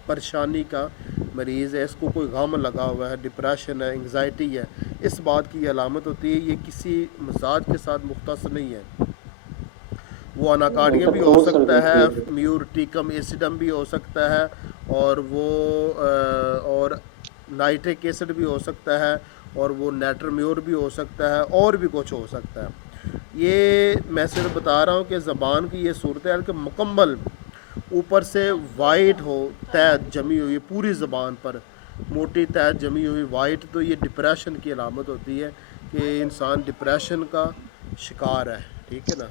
پریشانی کا مریض ہے، اس کو کوئی غم لگا ہوا ہے، ڈپریشن ہے، انگزائٹی ہے، اس بات کی علامت ہوتی ہے، یہ کسی مزاج کے ساتھ مختص نہیں ہے۔ وہ اناکارڈیا بھی ہو سکتا ہے، میورٹیکم ایسیڈم بھی ہو سکتا ہے، اور وہ اور نائٹرک ایسڈ بھی ہو سکتا ہے، اور وہ نیٹرمیور بھی ہو سکتا ہے، اور بھی کچھ ہو سکتا ہے۔ یہ میں صرف بتا رہا ہوں کہ زبان کی یہ صورتحال کہ مکمل اوپر سے وائٹ ہو، تہ جمی ہوئی پوری زبان پر موٹی تہ جمی ہوئی وائٹ، تو یہ ڈپریشن کی علامت ہوتی ہے کہ انسان ڈپریشن کا شکار ہے، ٹھیک ہے نا۔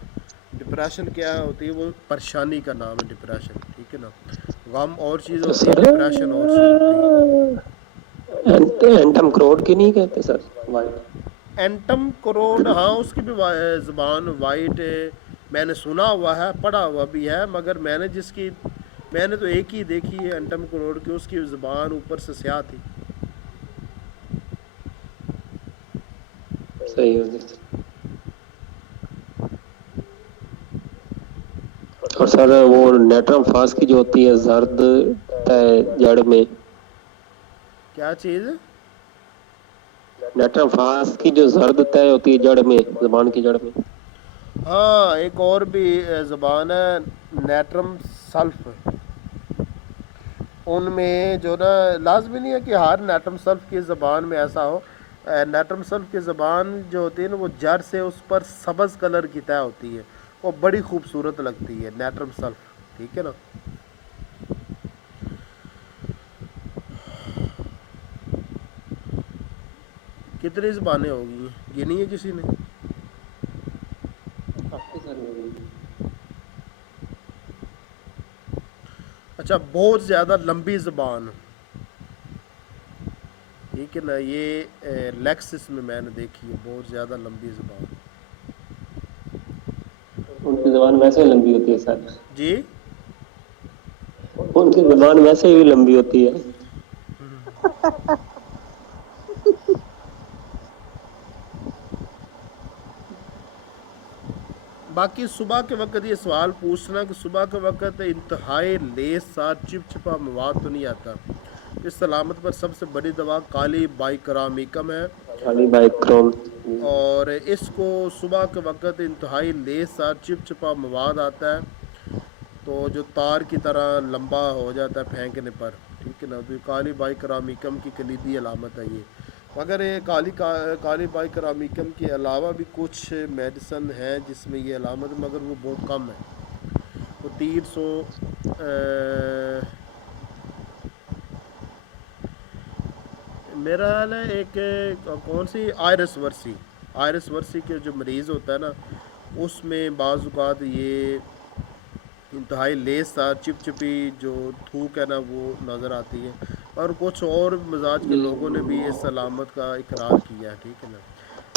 ڈپریشن کیا ہوتی ہے؟ وہ پریشانی کا نام ہے ڈپریشن، ٹھیک ہے نا۔ غم اور چیز تو ہوتی ہے، سر ڈپریشن اور چیز ہوتی ہے۔ اینٹم کروڈ کی نہیں کہتے سر وائٹ؟ اینٹم کروڈ، ہاں اس کی بھی زبان وائٹ میں نے سنا ہوا ہے، پڑھا ہوا بھی ہے، مگر میں نے تو ایک ہی دیکھی ہے اینٹم کروڈ کی، اس کی زبان اوپر سے سیاہ تھی۔ صحیح ہو جی۔ اور سر وہ نیٹرم فاس کی جو ہوتی ہے زرد جڑ میں، کیا چیز؟ نیٹرم فاس کی جو زرد طے ہوتی ہے جڑ میں، زبان کی جڑ میں۔ ہاں ایک اور بھی زبان ہے نیٹرم سلف، ان میں جو نا لازمی نہیں ہے کہ ہر نیٹرم سلف کی زبان میں ایسا ہو، نیٹرم سلف کی زبان جو ہوتی ہے نا وہ جڑ سے اس پر سبز کلر کی طے ہوتی ہے، وہ بڑی خوبصورت لگتی ہے نیٹرم سلف، ٹھیک ہے نا۔ کتنی زبانیں ہوگی گنی ہے کسی نے؟ اچھا بہت زیادہ لمبی زبان، ٹھیک ہے نا، یہ لیکسس میں نے دیکھی ہے بہت زیادہ لمبی زبان۔ ان کی زبان ویسے ہی لمبی ہوتی ہے سر، جی ان کی زبان ویسے ہی لمبی ہوتی ہے۔ باقی صبح کے وقت یہ سوال پوچھنا کہ صبح کے وقت انتہائی لیس ساتھ چپچپا مواد تو نہیں آتا، اس سلامت پر سب سے بڑی دوا کالی بائکرامیکم ہے، کالی بائکروم۔ اور اس کو صبح کے وقت انتہائی لیس ساتھ چپچپا مواد آتا ہے، تو جو تار کی طرح لمبا ہو جاتا ہے پھینکنے پر، ٹھیک ہے نا، تو کالی بائکرامیکم کی کلیدی علامت ہے یہ۔ مگر یہ کالی بائکرامیکم کے علاوہ بھی کچھ میڈیسن ہیں جس میں یہ علامت، مگر وہ بہت کم ہے، وہ 300 میرا حال ہے ایک کون سی آئرس ورسی کے جو مریض ہوتا ہے نا اس میں بعض اوقات یہ انتہائی لیس چپچپی جو تھوک ہے نا وہ نظر آتی ہے، اور کچھ اور مزاج کے لوگوں نے بھی اس علامت کا اقرار کیا ہے، ٹھیک ہے نا۔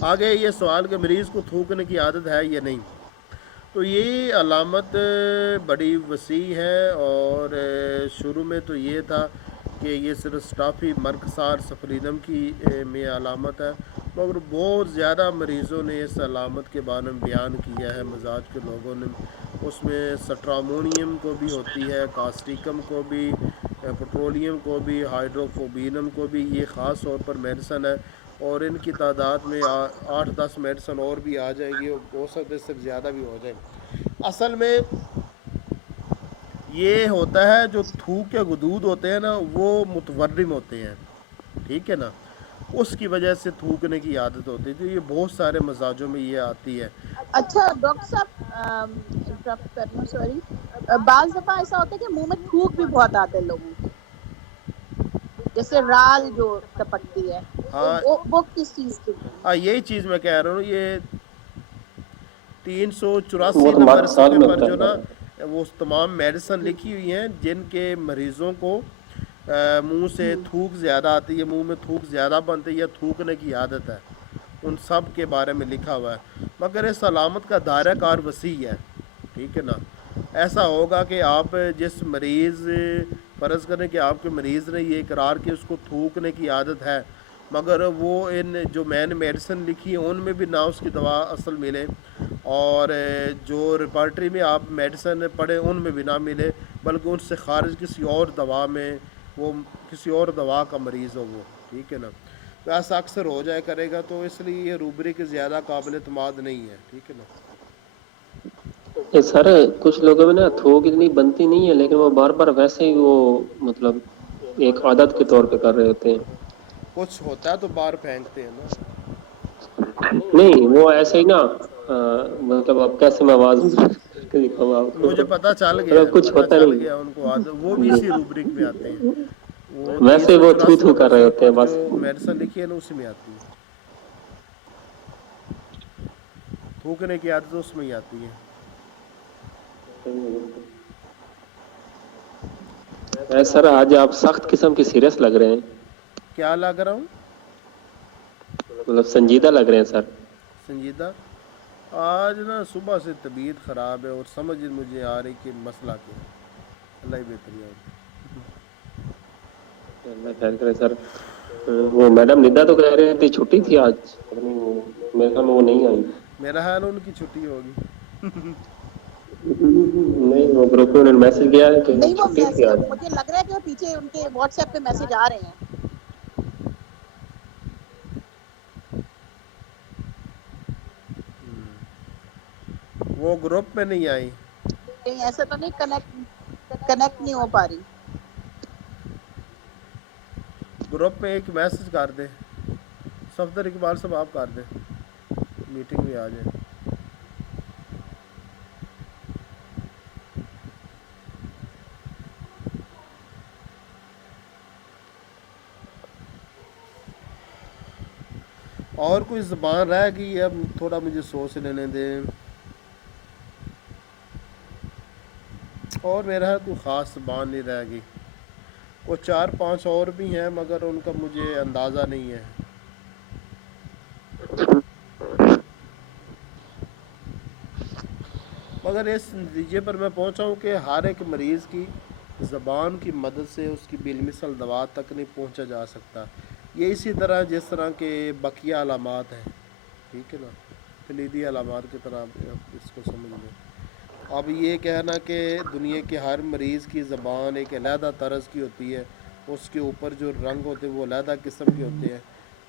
آگے یہ سوال کہ مریض کو تھوکنے کی عادت ہے یا نہیں، تو یہ علامت بڑی وسیع ہے، اور شروع میں تو یہ تھا کہ یہ صرف اسٹافی مرکسار سفرینم کی میں علامت ہے، مگر بہت زیادہ مریضوں نے اس علامت کے بارے میں بیان کیا ہے مزاج کے لوگوں نے، اس میں سٹرامونیم کو بھی ہوتی ہے، کاسٹیکم کو بھی، پٹرولیم کو بھی، ہائیڈروفوبینم کو بھی، یہ خاص طور پر میڈیسن ہے، اور ان کی تعداد میں 8-10 میڈیسن اور بھی آ جائیں گی، ہو سکتے صرف زیادہ بھی ہو جائیں۔ اصل میں یہ ہوتا ہے جو تھوک کے غدود ہوتے ہیں نا وہ متورم ہوتے ہیں، ٹھیک ہے نا، اس کی وجہ سے تھوکنے کی عادت ہوتی ہے. تو یہ بہت سارے مزاجوں میں یہ آتی ہے. اچھا ڈاکٹر صاحب انٹرپٹ کر رہی ہوں سوری, بعض دفعہ ایسا ہوتا ہے کہ منہ میں تھوک بھی بہت آتے ہیں لوگوں کے, جیسے رال جو ٹپکتی ہے, ہاں وہ کس چیز کی؟ یہی چیز میں کہہ رہا ہوں. یہ 384 وہ تو نمبر سال صفحے میں پر ہوتا جو نا ہے. وہ تمام میڈیسن لکھی ہوئی ہیں جن کے مریضوں کو منہ سے تھوک زیادہ آتی ہے, منہ میں تھوک زیادہ بنتی ہے یا تھوکنے کی عادت ہے, ان سب کے بارے میں لکھا ہوا ہے. مگر اس علامت کا دائرہ کار وسیع ہے, ٹھیک ہے نا. ایسا ہوگا کہ آپ جس مریض, فرض کریں کہ آپ کے مریض نے یہ اقرار کہ اس کو تھوکنے کی عادت ہے, مگر وہ ان جو میں نے میڈیسن لکھی ہے ان میں بھی نہ اس کی دوا اصل ملے, اور جو ریپرٹری میں آپ میڈیسن پڑھیں ان میں بھی نہ ملے, بلکہ ان سے خارج کسی اور دوا میں وہ کسی اور دوا کا مریض ہو وہ, ٹھیک ہے نا. تو ایسا اکثر ہو جائے کرے گا, تو اس لیے یہ روبری زیادہ قابل اعتماد نہیں ہے, ٹھیک ہے نا. سر کچھ لوگوں میں نا تھوک اتنی بنتی نہیں ہے, لیکن وہ بار بار ویسے ہی وہ مطلب ایک عادت کے طور پہ کر رہے ہوتے ہیں. کچھ ہوتا ہے تو باہر پھینکتے ہیں نا. نہیں وہ ایسے ہی نا, مطلب اب کیسے میں آواز دکھاؤں آپ کو, مجھے پتہ چل گیا ہے, مطلب کچھ پتہ ہوتا چل نہیں. گیا ان کو وہ بھی اسی روبرک میں آتے ہیں. وہ ویسے وہ تھو 384 تھو نمبر کر رہے صفحے ہوتے ہیں پر بس. جو میڈیسن لکھی ہے نا اسی میں آتی ہے. تھوکنے کی عادت اس میں ہی آتی ہے. سر آج آپ سخت قسم کی سیریس لگ رہے ہیں, کیا لگ رہا ہوں؟ مطلب سنجیدہ لگ رہے ہیں سر. سنجیدہ, آج نا صبح سے طبیعت خراب ہے اور سمجھ مجھے آ رہی کہ مسئلہ کیا ہے. اللہ ہی بہتر ہے. اللہ خیر کرے سر. وہ میڈم ندا تو کہہ رہے تھے چھٹی تھی آج, میرے خیال میں وہ نہیں آئی. میرا خیال ان کی چھٹی ہوگی. نہیں وہ گروپ میں انہوں نے میسج کیا ہے کہ نہیں وہ چھٹی تھی آج. مجھے لگ رہا ہے کہ وہ پیچھے ان کے واٹس ایپ پہ میسج آ رہے ہیں. وہ گروپ میں نہیں آئی. کہیں ایسا تو نہیں کنیکٹ نہیں ہو پا رہی. گروپ میں ایک میسج کر دیں, صفدر اقبال صاحب آپ کر دیں, میٹنگ میں آ جائیں. اور کوئی زبان رہ گئی ہے, اب تھوڑا مجھے سوچ لینے دیں. اور میرا کوئی خاص زبان نہیں رہ گئی. وہ 4-5 اور بھی ہیں مگر ان کا مجھے اندازہ نہیں ہے. مگر اس نتیجے پر میں پہنچا ہوں کہ ہر ایک مریض کی زبان کی مدد سے اس کی بالمثل دوا تک نہیں پہنچا جا سکتا. یہ اسی طرح جس طرح کے بقیہ علامات ہیں, ٹھیک ہے نا, کلیدی علامات کی طرح آپ اس کو سمجھ لیں. اب یہ کہنا کہ دنیا کے ہر مریض کی زبان ایک علیحدہ طرز کی ہوتی ہے, اس کے اوپر جو رنگ ہوتے ہیں وہ علیحدہ قسم کے ہوتے ہیں,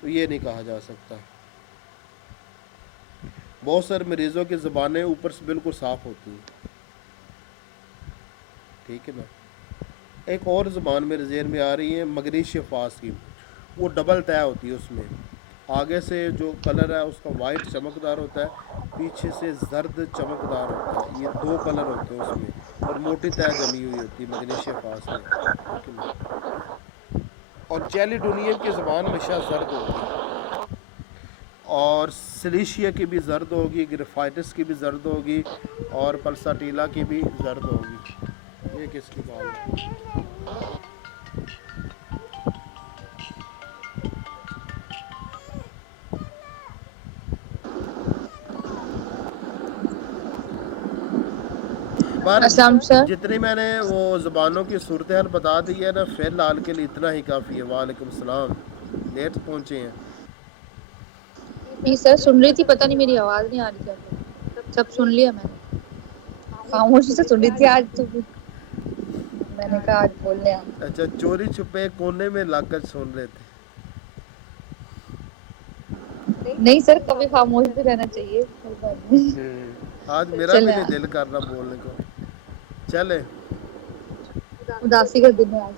تو یہ نہیں کہا جا سکتا. بہت سارے مریضوں کی زبانیں اوپر سے بالکل صاف ہوتی ہیں, ٹھیک ہے نا. ایک اور زبان میرے ذہن میں آ رہی ہے مغربی فارس کی, وہ ڈبل طے ہوتی ہے. اس میں آگے سے جو کلر ہے اس کا وائٹ چمکدار ہوتا ہے, پیچھے سے زرد چمکدار ہوتا ہے. یہ 2 کلر ہوتے ہیں اس میں, اور موٹی طے جمی ہوئی ہوتی ہے مغربی فارس میں, ٹھیک ہے نا. اور چیلیڈونیم کی زبان ہمیشہ زرد ہوگی, اور سلیشیا کی بھی زرد ہوگی, گریفائٹس کی بھی زرد ہوگی, اور پلساٹیلا کی بھی زرد ہوگی. یہ کس کی بات ہے؟ اسلام سر. جتنی میں نے وہ زبانوں کی صورتحال بتا دی ہے نا, فی الحال کے لیے اتنا ہی کافی ہے. وعلیکم السلام, لیٹ پہنچے ہیں. نہیں سر سن رہی تھی, پتہ نہیں میری آواز نہیں آ رہی تھی آپ کو. سب سن لیا میں نے, خاموشی سے سن رہی تھی آج تو, میں نے کہا آج بولنے ہیں. اچھا, چوری چھپے کونے میں لا کر سن رہے تھے. نہیں سر کبھی خاموش بھی رہنا چاہیے, کوئی بات نہیں. آج میرا بھی چلے نہیں دل کر رہا بولنے کو. چلے اداسی کا دن ہے آج.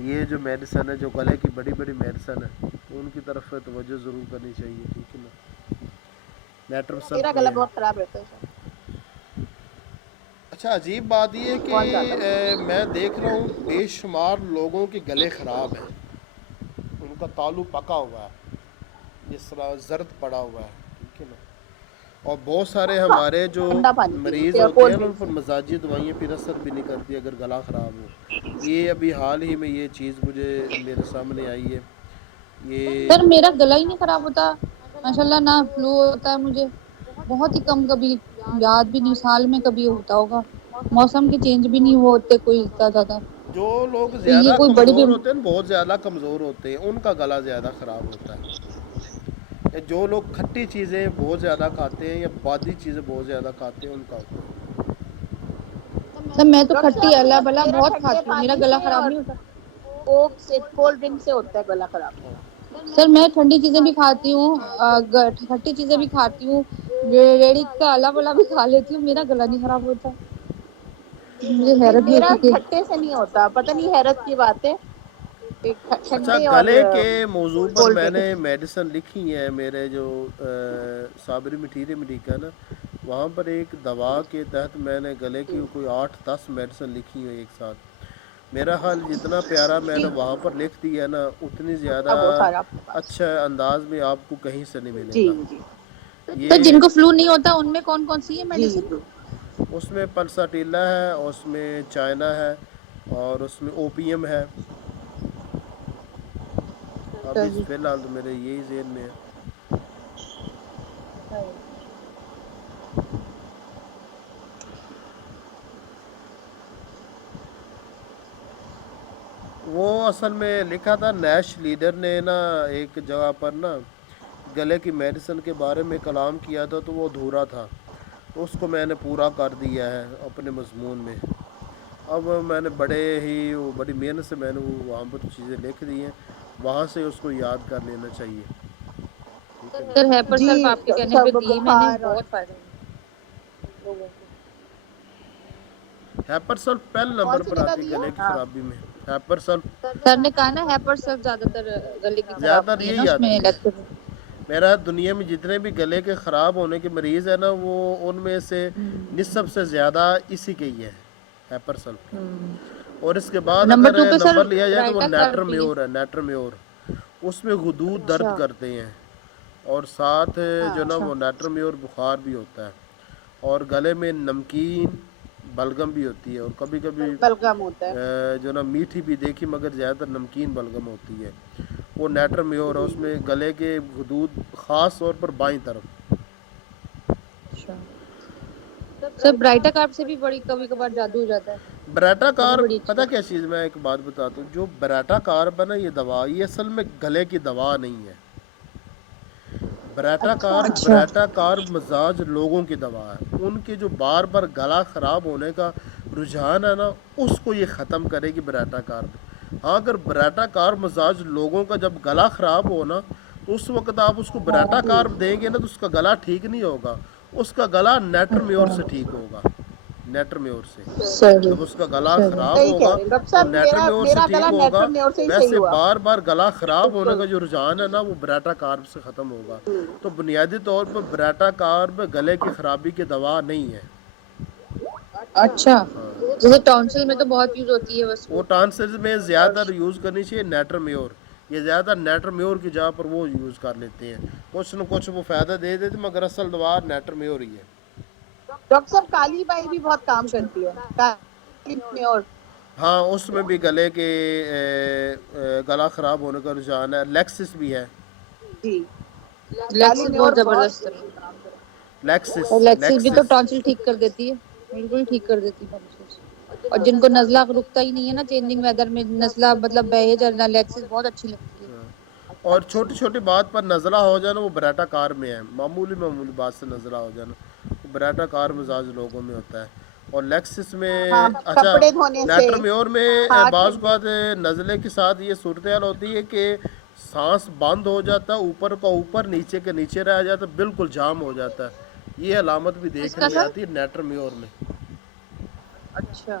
یہ جو میڈیسن ہے، جو گلے کی بڑی بڑی میڈیسن ہے، ان کی طرف توجہ ضرور کرنی چاہیے، ٹھیک ہے نا. میٹر میرا صرف یہ گلا ہے. بہت خراب رہتا ہے سر. اچھا، عجیب بات یہ ہے بہت زیادہ. کہ میں دیکھ رہا ہوں بے شمار لوگوں کے گلے خراب ہیں، ان کا تالو پکا ہوا ہے، جس طرح زرد پڑا ہوا ہے، ٹھیک ہے نا. اور بہت سارے ہمارے جو ٹھنڈا پانی پینے مریض سے اور ہوتے ہیں کولڈ نا، ان ڈرنک پر سے. مزاجی دوائیاں پھر اثر بھی نہیں کرتی اگر گلا خراب ہو. یہ ابھی حال ہی میں یہ چیز میرے سامنے آئی ہے. یہ سر میرا گلا ہی نہیں خراب ہوتا ماشاء اللہ، نہ فلو ہوتا ہے مجھے، بہت ہی کم، کبھی یاد بھی نہیں، سال میں کبھی ہوتا ہوگا. موسم کے چینج بھی نہیں ہوتے کوئی اتنا زیادہ. جو لوگ تو یہ زیادہ کوئی بڑی کمزور ہوتے ہیں، بہت زیادہ کمزور ہوتے ہیں، ان کا گلا زیادہ خراب ہوتا ہے. جو لوگ کھٹی چیزیں بہت زیادہ کھاتے ہیں یا بادی چیزیں بہت زیادہ کھاتے ہیں، ان کا ہوتا ہے. سر میں تو ڈاکٹر کھٹی صاحب اللہ بلا میرا بہت ٹھنڈے کھاتی ہوں، میرا پانی گلا سے خراب اور نہیں ہوتا. کوک سے کولڈ ڈرنک سے ہوتا ہے گلا خراب. سر میں ٹھنڈی چیزیں بھی کھاتی ہوں، کھٹی چیزیں بھی کھاتی ہوں، ریڑی کا اللہ بلا بھی کھا لیتی ہوں، میرا گلا نہیں خراب ہوتا. مجھے نہیں حیرت نہیں میرا ہوتی کہ کھٹے سے نہیں ہوتا، پتہ نہیں حیرت کی بات ہے. اچھا، ٹھنڈے اور گلے کے موضوع پر کولڈ میں نے ڈرنک. میڈیسن لکھی ہے، میرے جو صابری مٹھیرے میڈیکا نا، وہاں پر ایک دوا کے تحت میں نے گلے کی کوئی 8-10 میڈیسن لکھی ہیں ایک ساتھ. میرا حال جتنا پیارا میں نے وہاں پر لکھ دی ہے نا، اتنی زیادہ بہت سارا آپ کے پاس. اچھا انداز میں آپ کو کہیں سے نہیں ملے جی گا. جی تو یہ جن کو فلو نہیں ہوتا ان میں کون کون سی ہے جی میڈیسن؟ جی. اس میں پلساٹیلا ہے، اس میں چائنا ہے، اور اس میں اوپیم ہے. ابھی فی الحال تو میرے یہی ذہن میں ہے. وہ اصل میں لکھا تھا نیش لیڈر نے نا ایک جگہ پر نا گلے کی میڈیسن کے بارے میں کلام کیا تھا، تو وہ ادھورا تھا، تو اس کو میں نے پورا کر دیا ہے اپنے مضمون میں. اب میں نے بڑی محنت سے میں نے وہاں پر چیزیں لکھ دی ہیں، وہاں سے اس کو یاد کر لینا چاہیے. ٹھیک ہے نا. سر ہیپر جی سلف آپ کے کہنے پہ سب دیے میں نے، بخار اور بہت فائدہ ہوا لوگوں کو. ہیپر سلف پہلے نمبر کون سی پر جگہ آتی ہے دیا؟ گلے کی ہاں. خرابی میں. ہیپر سلف سر نے کہا نا ہیپر سلف زیادہ تر گلے کی زیادہ خراب تر ہوتی ہے نا، یہی اس میں آتی ہے. لیکچر. میرا دنیا میں جتنے بھی گلے کے خراب ہونے کے مریض ہیں نا، وہ ان میں سے نصف سے زیادہ اسی کے ہی ہے، ہیپر سلف کے. اور اس کے بعد نمبر اگر 2 پہ سر نمبر لیا جائے تو وہ رائٹا نیٹر کارڈ بھی ہے. میور ہے. نیٹر میور اس میں غدود درد اچھا کرتے ہیں، اور ساتھ جو نا اچھا وہ نیٹر میور بخار بھی ہوتا ہے، اور گلے میں نمکین بلغم بھی ہوتی ہے، اور کبھی کبھی بلغم ہوتا ہے. جو نا میٹھی بھی دیکھی، مگر زیادہ تر نمکین بلغم ہوتی ہے. وہ نیٹر میور ہے، اس میں گلے کے غدود خاص طور پر بائیں طرف. اچھا. سر برائٹا کارڈ سے بھی بڑی کبھی کبھار جادو ہو جاتا ہے. براٹا یہ بھی کار بڑی اچھی پتہ بات کیا چیز، میں ایک بات بتاتا ہوں، جو براٹا کارب ہے نا، یہ دوا، یہ اصل میں گلے کی دوا نہیں ہے. اچھا. براٹا کارب مزاج لوگوں کی دوا ہے. ان کے جو بار بار گلا خراب ہونے کا رجحان ہے نا، اس کو یہ ختم کرے گی براٹا کارب. ہاں، اگر براٹا کارب مزاج لوگوں کا جب گلا خراب ہو نا، تو اس وقت آپ اس کو براٹا کارب دیں گے نا، تو اس کا گلا ٹھیک نہیں ہوگا، اس کا گلا نیٹر میور سے ٹھیک ہوگا. نیٹر میور سے صحیح جب اس کا گلا خراب صحیح کہہ ہوگا رہے ہیں ڈاکٹر تو صاحب. نیٹر میور سے میرا ٹھیک گلا ہوگا. نیٹر میور سے ہی صحیح ویسے ہوا. بار بار گلا خراب ہونے کا بالکل. جو رجحان ہے نا، وہ براٹا کارب سے ختم ہوگا. تو بنیادی طور پر براٹا کارب گلے کی خرابی کی دوا نہیں ہے. اچھا. جیسے ٹونسل میں تو بہت یوز ہوتی ہے بس وہ وہ. ٹانسلز میں اور زیادہ تر یوز کرنی چاہیے نیٹر میور. یہ زیادہ نیٹر میور کی جگہ پر وہ یوز کر لیتے ہیں، کچھ نہ کچھ وہ فائدہ دے دیتے، مگر اصل دوا نیٹر میور ہی ہے. ڈاکٹر صاحب کالی بائی بھی بہت کام کرتی ہے. کالی میور. ہاں، اس میں بھی گلے کے گلا خراب ہونے کا رجحان ہے. لیکسس بھی ہے. جی. کالی لیکسس میور بہت بہت زبردست ہے. کام کرتی اور لیکسس بھی تو لیکسس ٹونسل ٹھیک کر دیتی ہے، بالکل ٹھیک کر دیتی ہے ٹونسل. اور جن کو نزلہ رکتا ہی نہیں ہے نا چینجنگ ویدر میں، نزلہ مطلب بہے چلنا، لیکسس بہت اچھی لگتی ہے. اور چھوٹی چھوٹی بات پر نزلہ ہو جانا، وہ براٹا کار میں ہے. معمولی بات سے نزلہ ہو جانا، وہ براٹا کار مزاج لوگوں میں ہوتا ہے. اور لیکسس میں ہے. ہاں اچھا، کپڑے دھونے سے نیٹر میور میں ہاتھ بعض ٹھنڈے. اوقات نزلے کے ساتھ یہ صورتحال ہوتی ہے کہ سانس بند ہو جاتا ہے، اوپر کا اوپر، نیچے کے نیچے رہ جاتا ہے، بالکل جام ہو جاتا ہے. یہ علامت بھی کس کا دیکھنے میں سر؟ آتی ہے نیٹر میور میں. اچھا.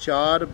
4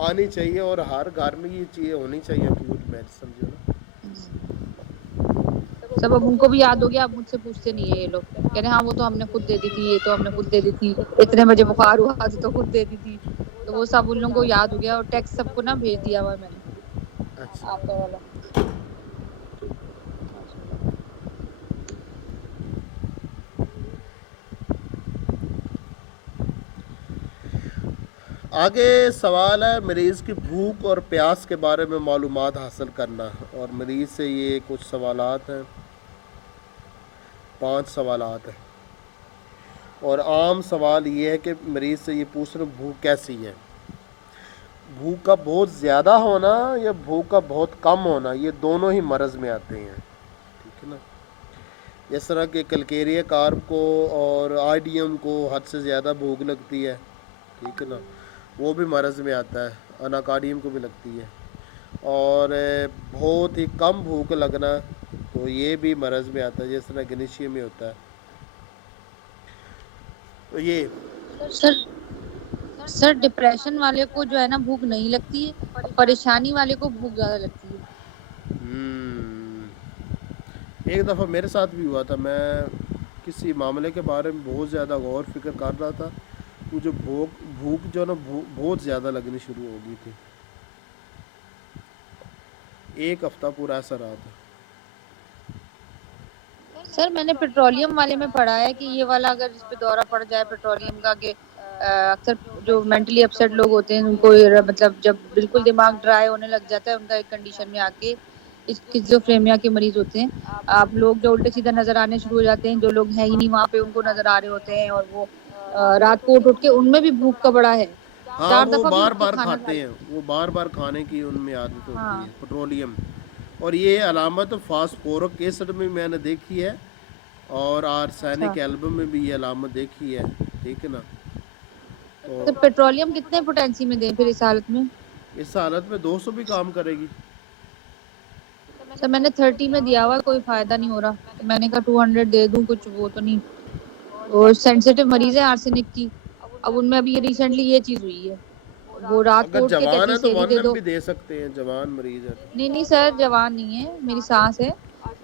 آنی چاہیے اور ہر گھر میں یہ چیزیں ہونی چاہیے فوڈ میں، سمجھو نا. سب اب ان کو بھی یاد ہو گیا، اب مجھ سے پوچھتے نہیں ہے یہ لوگ، کہہ رہے ہاں وہ تو ہم نے خود دے دی تھی، یہ تو ہم نے خود دے دی تھی، اتنے بجے بخار ہوا تھا تو خود دے دی تھی. تو وہ سب ان لوگوں کو یاد ہو گیا، اور ٹیکسٹ سب کو نا بھیج دیا ہوا ہے میں نے اچھا. آپ کا والا. ماشاءاللہ. آگے سوال ہے مریض کی بھوک اور پیاس کے بارے میں معلومات حاصل کرنا، اور مریض سے یہ کچھ سوالات ہیں، 5 سوالات ہیں. اور عام سوال یہ ہے کہ مریض سے یہ پوچھنا بھوک کیسی ہے. بھوک کا بہت زیادہ ہونا یا بھوک کا بہت کم ہونا، یہ دونوں ہی مرض میں آتے ہیں. ٹھیک ہے نا. جس طرح کہ کلکیریا کارپ کو اور آئی ڈی ایم کو حد سے زیادہ بھوک لگتی ہے، ٹھیک ہے نا، وہ بھی مرض میں آتا ہے. اناکارڈیم کو بھی لگتی ہے. اور بہت ہی کم بھوک لگنا تو یہ بھی مرض میں آتا ہے، جس طرح گنیشیا میں ہوتا ہے. تو یہ سر سر ڈپریشن والے کو جو ہے نا بھوک نہیں لگتی ہے، اور پریشانی والے کو بھوک زیادہ لگتی ہے. ایک دفعہ میرے ساتھ بھی ہوا تھا، میں کسی معاملے کے بارے میں بہت زیادہ غور فکر کر رہا تھا، مجھے بھوک جو نا بہت زیادہ لگنی شروع ہو گئی تھی. 1 ہفتہ پورا ایسا رہا تھا. سر میں نے پیٹرولیم والے میں پڑھا ہے کہ یہ والا اگر جس پہ دورہ پڑ جائے پیٹرولیم کا، کہ اکثر جو مینٹلی اپسیٹ لوگ ہوتے ہیں ان کو مطلب جب بالکل دماغ ڈرائی ہونے لگ جاتا ہے ان کا ایک کنڈیشن میں آ کے، اسکیزوفرینیا کے مریض ہوتے ہیں. آپ لوگ جو الٹے سیدھا نظر آنے شروع ہو جاتے ہیں، جو لوگ ہیں ہی نہیں وہاں پہ ان کو نظر آ رہے ہوتے ہیں، اور وہ رات کو اٹھ کے ان میں بھی بھوک کا بڑا ہے، ہاں 4 وہ دفعہ بھی بار اٹھ کے بار کھانا کھا کھاتے ہیں، وہ بار بار کھانے کی ان میں عادت ہوتی ہاں. ہے پیٹرولیم. اور یہ علامت فاسفورک ایسڈ میں نے دیکھی ہے، اور اچھا. آرسینک ایلبم میں بھی یہ علامت دیکھی ہے. ٹھیک ہے نا. تو پیٹرولیم کتنے پوٹینسی میں دیں پھر اس حالت میں؟ اس حالت میں 200 بھی کام کرے گی. سر میں نے 30 میں دیا ہوا، کوئی فائدہ نہیں ہو رہا، تو میں نے کہا 200 دے دوں، کچھ وہ تو نہیں. اور سینسیٹیو مریض ہے آرسینک کی، اب ان میں ابھی ریسنٹلی یہ چیز ہوئی ہے، وہ رات اگر کو اٹھ کے جوان کہتی ہے ہے تو سیری 1 دے ایم دو. بھی دے سکتے ہیں، جوان مریض ہے تو. نہیں نہیں سر، جوان نہیں ہے، میری سانس ہے،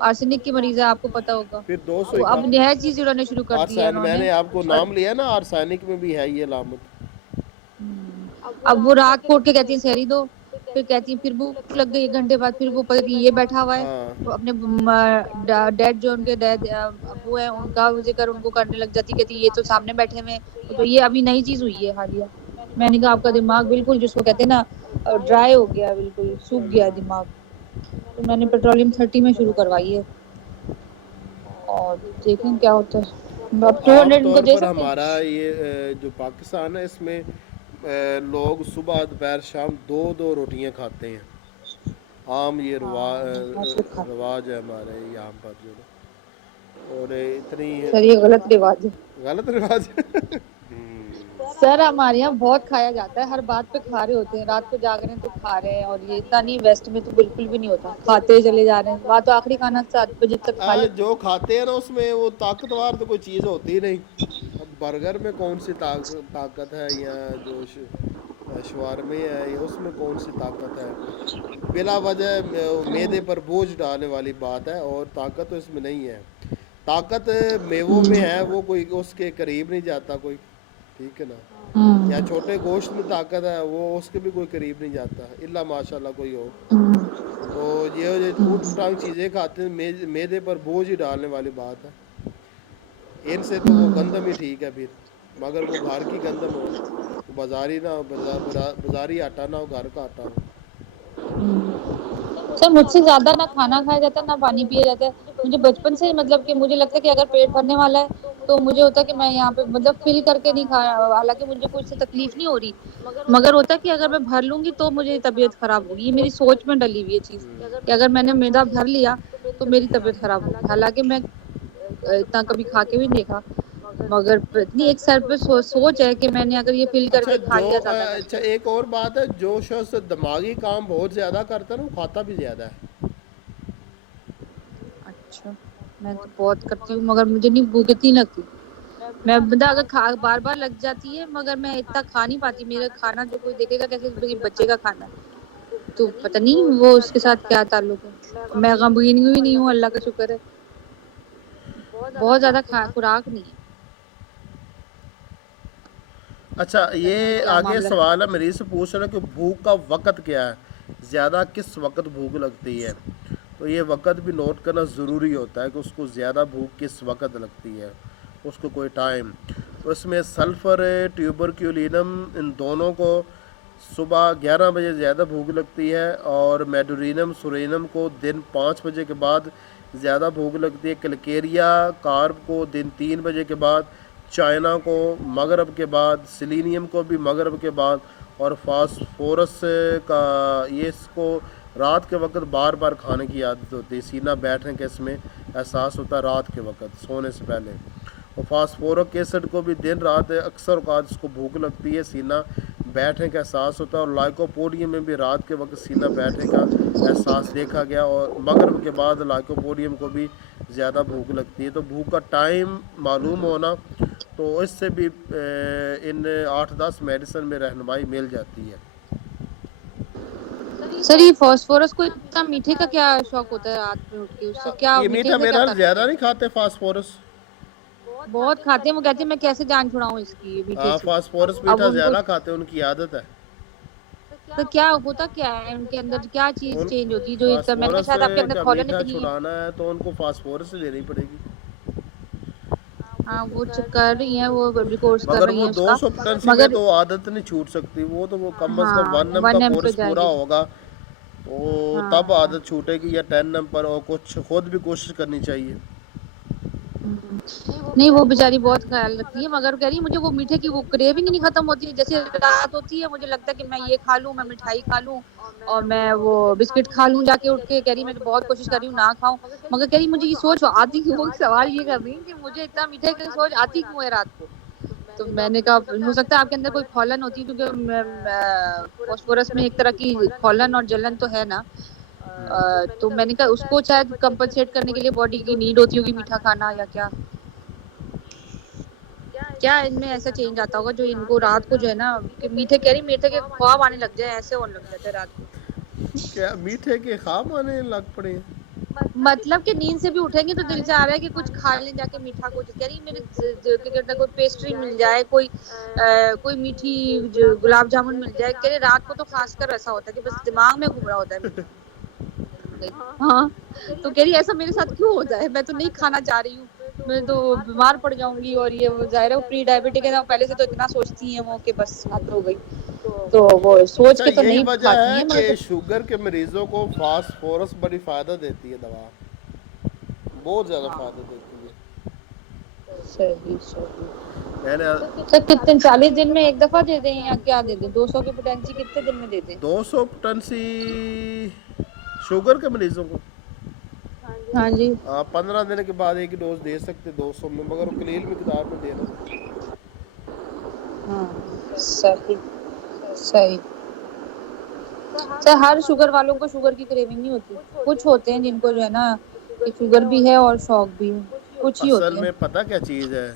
آرسینک کی مریض ہے، آپ کو پتا ہوگا. پھر 200 ہی وہ اب کافی. نیا چیز اڑانے شروع کر دیا انہوں میں نے. نے آپ کو اور نام لیا نا، آرسینک میں بھی ہے یہ علامت. اب وہ رات کو اٹھ کے کہتی ہیں سحری دو، پھر کہتی ہیں، پھر بھوک لگ گئی 1 گھنٹے بعد، پھر وہ پتہ نہیں یہ بیٹھا ہوا ہے ہاں. تو اپنے ڈیڈ جو ان کے ڈیڈ ابو ہیں ان کا ذکر ان کو کرنے لگ جاتی، کہتی یہ تو سامنے بیٹھے ہوئے. تو یہ ابھی نئی چیز ہوئی ہے حالیہ. میں نے کہا آپ کا دماغ بالکل جس کو کہتے ہیں نا ڈرائی ہو گیا، بالکل سوکھ گیا دماغ. تو میں نے پیٹرولیم 30 میں شروع کروائی ہے، اور دیکھیں کیا ہوتا ہے. اب عام 200 ان کو طور دے پر سکتے ہیں. ہمارا یہ جو پاکستان ہے اس میں لوگ صبح دوپہر شام 2 روٹیاں کھاتے ہیں. عام یہ رواج ہے ہمارے یہاں پر جو. اور اتنی سر یہ غلط رواج ہے. غلط رواج ہے. سر ہمارے یہاں بہت کھایا جاتا ہے، ہر بات پہ کھا رہے ہوتے ہیں، رات کو جاگ رہے ہیں تو کھا رہے ہیں. اور یہ اتنا نہیں، ویسٹ میں تو بالکل بھی نہیں ہوتا، کھاتے چلے جا رہے ہیں، وہاں تو آخری کھانا 7 بجے تک کھا لے. جو کھاتے ہیں نا اس میں وہ طاقتور تو کوئی چیز ہوتی نہیں. اب برگر میں کون سی طاقت ہے، یا جو شوارمے ہے یا اس میں کون سی طاقت ہے. بلا وجہ معدے پر بوجھ ڈالنے والی بات ہے، اور طاقت تو اس میں نہیں ہے. طاقت میووں میں ہے، وہ کوئی اس کے قریب نہیں جاتا کوئی. ٹھیک ہے نا. یا چھوٹے گوشت میں طاقت ہے، وہ اس کے بھی کوئی قریب نہیں جاتا، الا ماشاء اللہ کوئی ہو. تو یہ اوٹ پٹانگ چیزیں کھاتے ہیں، معدے پر بوجھ ہی ڈالنے والی بات ہے. ان سے تو وہ گندم ہی ٹھیک ہے پھر، مگر وہ گھر کی گندم ہو، بازاری نہ ہو، بازاری آٹا نہ ہو، گھر کا آٹا ہو. سر مجھ سے زیادہ نہ کھانا کھایا جاتا ہے نہ پانی پیا جاتا ہے. مجھے بچپن سے مطلب کہ مجھے لگتا ہے کہ اگر پیٹ بھرنے والا ہے تو مجھے ہوتا ہے کہ میں یہاں پہ مطلب فل کر کے نہیں کھایا، حالانکہ مجھے کچھ سے تکلیف نہیں ہو رہی، مگر ہوتا ہے کہ اگر میں بھر لوں گی تو مجھے طبیعت خراب ہوگی. یہ میری سوچ میں ڈلی ہوئی ہے چیز کہ اگر میں نے میدا بھر لیا تو میری طبیعت خراب ہوگی. حالانکہ میں اتنا کبھی کھا کے بھی نہیں دیکھا، مگر اتنی ایک سر پہ سوچ ہے کہ میں نے اگر یہ فل کر کے کھا لیا زیادہ کر کے. ایک اور بات ہے، جو شخص دماغی کام بہت زیادہ کرتا ہے نا وہ کھاتا بھی زیادہ ہے. اچھا، میں تو بہت کرتی ہوں مگر مجھے نہیں بھوک اتنی لگتی. میں بندہ اگر بار بار لگ جاتی ہے مگر میں اتنا کھا نہیں پاتی. میرا کھانا جو کوئی دیکھے گا کیسے میرے بچے کا کھانا ہے, تو پتہ نہیں وہ اس کے ساتھ کیا تعلق ہے. میں غمگین بھی نہیں ہوں, اللہ کا شکر ہے. بہت زیادہ خوراک نہیں ہے. اچھا پتہ نہیں یہ کیا آگے معاملہ ہے. سوال ہے مریض سے پوچھ رہے ہیں کہ بھوک کا وقت کیا ہے, زیادہ کس وقت بھوک لگتی ہے. تو یہ وقت بھی نوٹ کرنا ضروری ہوتا ہے کہ اس کو زیادہ بھوک کس وقت لگتی ہے, اس کو کوئی ٹائم. تو اس میں سلفر ٹیوبرکیولینم ان دونوں کو صبح 11 بجے زیادہ بھوک لگتی ہے, اور میڈورینم سورینم کو دن 5 بجے کے بعد زیادہ بھوک لگتی ہے. کلکیریا کارب کو دن 3 بجے کے بعد, چائنا کو مغرب کے بعد, سیلینیم کو بھی مغرب کے بعد, اور فاسفورس کا یہ اس کو رات کے وقت بار بار کھانے کی عادت ہوتی ہے. سینہ بیٹھنے کے اس میں احساس ہوتا ہے رات کے وقت سونے سے پہلے. اور فاسفورک ایسڈ کو بھی دن رات اکثر اوقات اس کو بھوک لگتی ہے, سینہ بیٹھنے کا احساس ہوتا ہے. اور لائکوپوڈیم میں بھی رات کے وقت سینہ بیٹھنے کا احساس دیکھا گیا, اور مغرب کے بعد لائکوپوڈیم کو بھی زیادہ بھوک لگتی ہے. تو بھوک کا ٹائم معلوم ہونا, تو اس سے بھی ان 8-10 میڈیسن میں رہنمائی مل جاتی ہے. سر یہ فاسفورس کو اتنا میٹھے کا کیا شوق ہوتا ہے رات میں اٹھ کے, اس سے کیا یہ میٹھے میٹھا سے کیا میرا تعلق ہے. زیادہ نہیں کھاتے فاسفورس. بہت کھاتے ہیں, وہ کہتے ہیں میں کیسے جان چھڑاؤں اس کی میٹھے ہاں سے. فاسفورس اب میٹھا ان کو زیادہ کھاتے ہیں, ان کی عادت ہے. تو کیا ہوتا کیا ہے ان کے اندر, کیا چیز ان چینج ہوتی ہے جو میں نے کہا فاسفورس شاید آپ کے اندر کا کھولن میٹھا اتنی ہے. چھڑانا ہے تو ان کو فاسفورس لینی پڑے گی. ہاں وہ کر رہی ہیں, وہ کورس کر مگر رہی وہ ہیں اس کا, 200 پوٹنسی میں مگر تو عادت نہیں چھوٹ سکتی. وہ تو وہ کم از کم ہاں 1 ایم کا 1 پہ کورس جائے پورا گی. ہوگا تو تب ہاں عادت چھوٹے گی, یا 10 ایم پر, اور کچھ خود بھی کوشش کرنی چاہیے. نہیں وہ بیچاری بہت خیال رکھتی ہے, مگر کہہ رہی مجھے وہ میٹھے کی وہ کریونگ نہیں ختم ہوتی ہے. جیسے رات ہوتی ہے مجھے لگتا ہے کہ میں یہ کھا لوں, میں مٹھائی کھا لوں, اور میں وہ بسکٹ کھا لوں جا کے اٹھ کے. کہہ رہی میں بہت کوشش کر رہی ہوں نہ کھاؤں, مگر کہہ رہی مجھے یہ سوچ آتی کیوں, وہ سوال یہ کر رہی ہے کہ مجھے اتنا میٹھے کی سوچ آتی کیوں ہے رات کو. تو میں نے کہا ہو سکتا ہے آپ کے اندر کوئی کھولن ہوتی ہے, کیونکہ فاسفورس میں ایک طرح کی کھولن اور جلن تو ہے نا. تو میں نے کہا اس کو شاید کمپنسیٹ کرنے کے لیے باڈی کی نیڈ ہوتی ہوگی میٹھا کھانا, یا کیا کیا ان میں ایسا چینج آتا ہوگا جو ان کو رات کو جو ہے نا کہ میٹھے کہہ رہی میٹھے کے خواب آنے لگ جائے, ایسے ہونے لگ جاتے ہیں رات کو. کیا میٹھے کے خواب آنے لگ پڑے ہیں؟ مطلب کہ نیند سے بھی اٹھیں گے تو دل چاہ رہا ہے کہ کچھ کھا لیں جا کے میٹھا. کچھ کہہ رہی میرے کوئی پیسٹری مل جائے, کوئی میٹھی گلاب جامن مل جائے. کہہ رہے رات کو تو خاص کر ایسا ہوتا ہے کہ بس دماغ میں گھوم رہا ہوتا ہے میٹھا. ہاں تو کہہ رہی ایسا میرے ساتھ کیوں ہوتا ہے, میں تو نہیں کھانا چاہ رہی ہوں, میں تو بیمار پڑ جاؤں گی. اور یہ ظاہر ہے وہ پری ڈائبٹک ہے, پہلے سے تو اتنا سوچتی ہیں وہ کہ بس حد ہو گئی, تو وہ سوچ اچھا کے تو یہی نہیں وجہ کھاتی ہے ہیں. کہ مگر شوگر کے مریضوں کو فاسفورس بڑی فائدہ دیتی ہے, دوا بہت زیادہ فائدہ دیتی ہے. صحیح صحیح. میں نے سر کتنے 40 دن میں ایک دفعہ دے دیں یا کیا دے دیں, 200 کی پوٹینسی کتنے دن میں دے دیں. 200 پوٹنسی شوگر کے مریضوں کو ہاں جی. آپ 15 دن کے بعد ایک ڈوز دے سکتے 200 میں, مگر قلیل مقدار میں دینا. ہاں صحیح صحیح. سر ہر شوگر والوں کو شوگر کی کریونگ نہیں ہوتی, کچھ ہوتے ہیں جن کو جو ہے نا کہ شوگر بھی ہے اور شوق بھی ہے, کچھ ہی اصل ہوتے ہیں. میں پتہ کیا چیز ہے,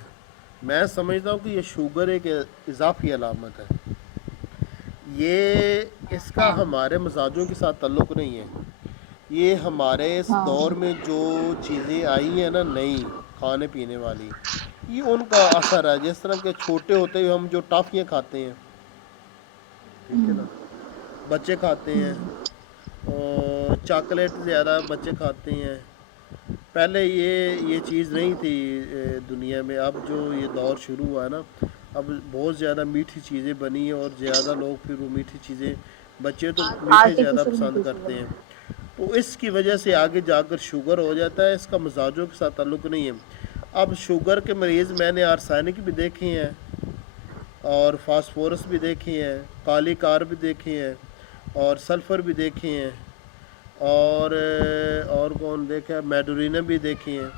میں سمجھتا ہوں کہ یہ شوگر ایک اضافی علامت ہے. یہ اس کا ہاں ہمارے مزاجوں کے ساتھ تعلق نہیں ہے. یہ ہمارے اس ہاں دور میں جو چیزیں آئی ہیں نا نئی کھانے پینے والی, یہ ان کا اثر ہے. جس طرح کے چھوٹے ہوتے ہوئے ہم جو ٹافیاں کھاتے ہیں, ٹھیک ہے نا, بچے کھاتے ہیں, اور چاکلیٹ زیادہ بچے کھاتے ہیں. پہلے یہ چیز نہیں تھی دنیا میں. اب جو یہ دور شروع ہوا ہے نا, اب بہت زیادہ میٹھی چیزیں بنی ہیں, اور زیادہ لوگ پھر وہ میٹھی چیزیں, بچے تو میٹھے زیادہ آرٹیفیشل پسند میٹھی کرتے ہیں. چیزیں. تو اس کی وجہ سے آگے جا کر شوگر ہو جاتا ہے. اس کا مزاجوں کے ساتھ تعلق نہیں ہے. اب شوگر کے مریض میں نے آرسینک بھی دیکھے ہیں, اور فاسفورس بھی دیکھے ہیں, کالی کار بھی دیکھے ہیں, اور سلفر بھی دیکھے ہیں, اور کون دیکھا, میڈورینم بھی دیکھی ہیں,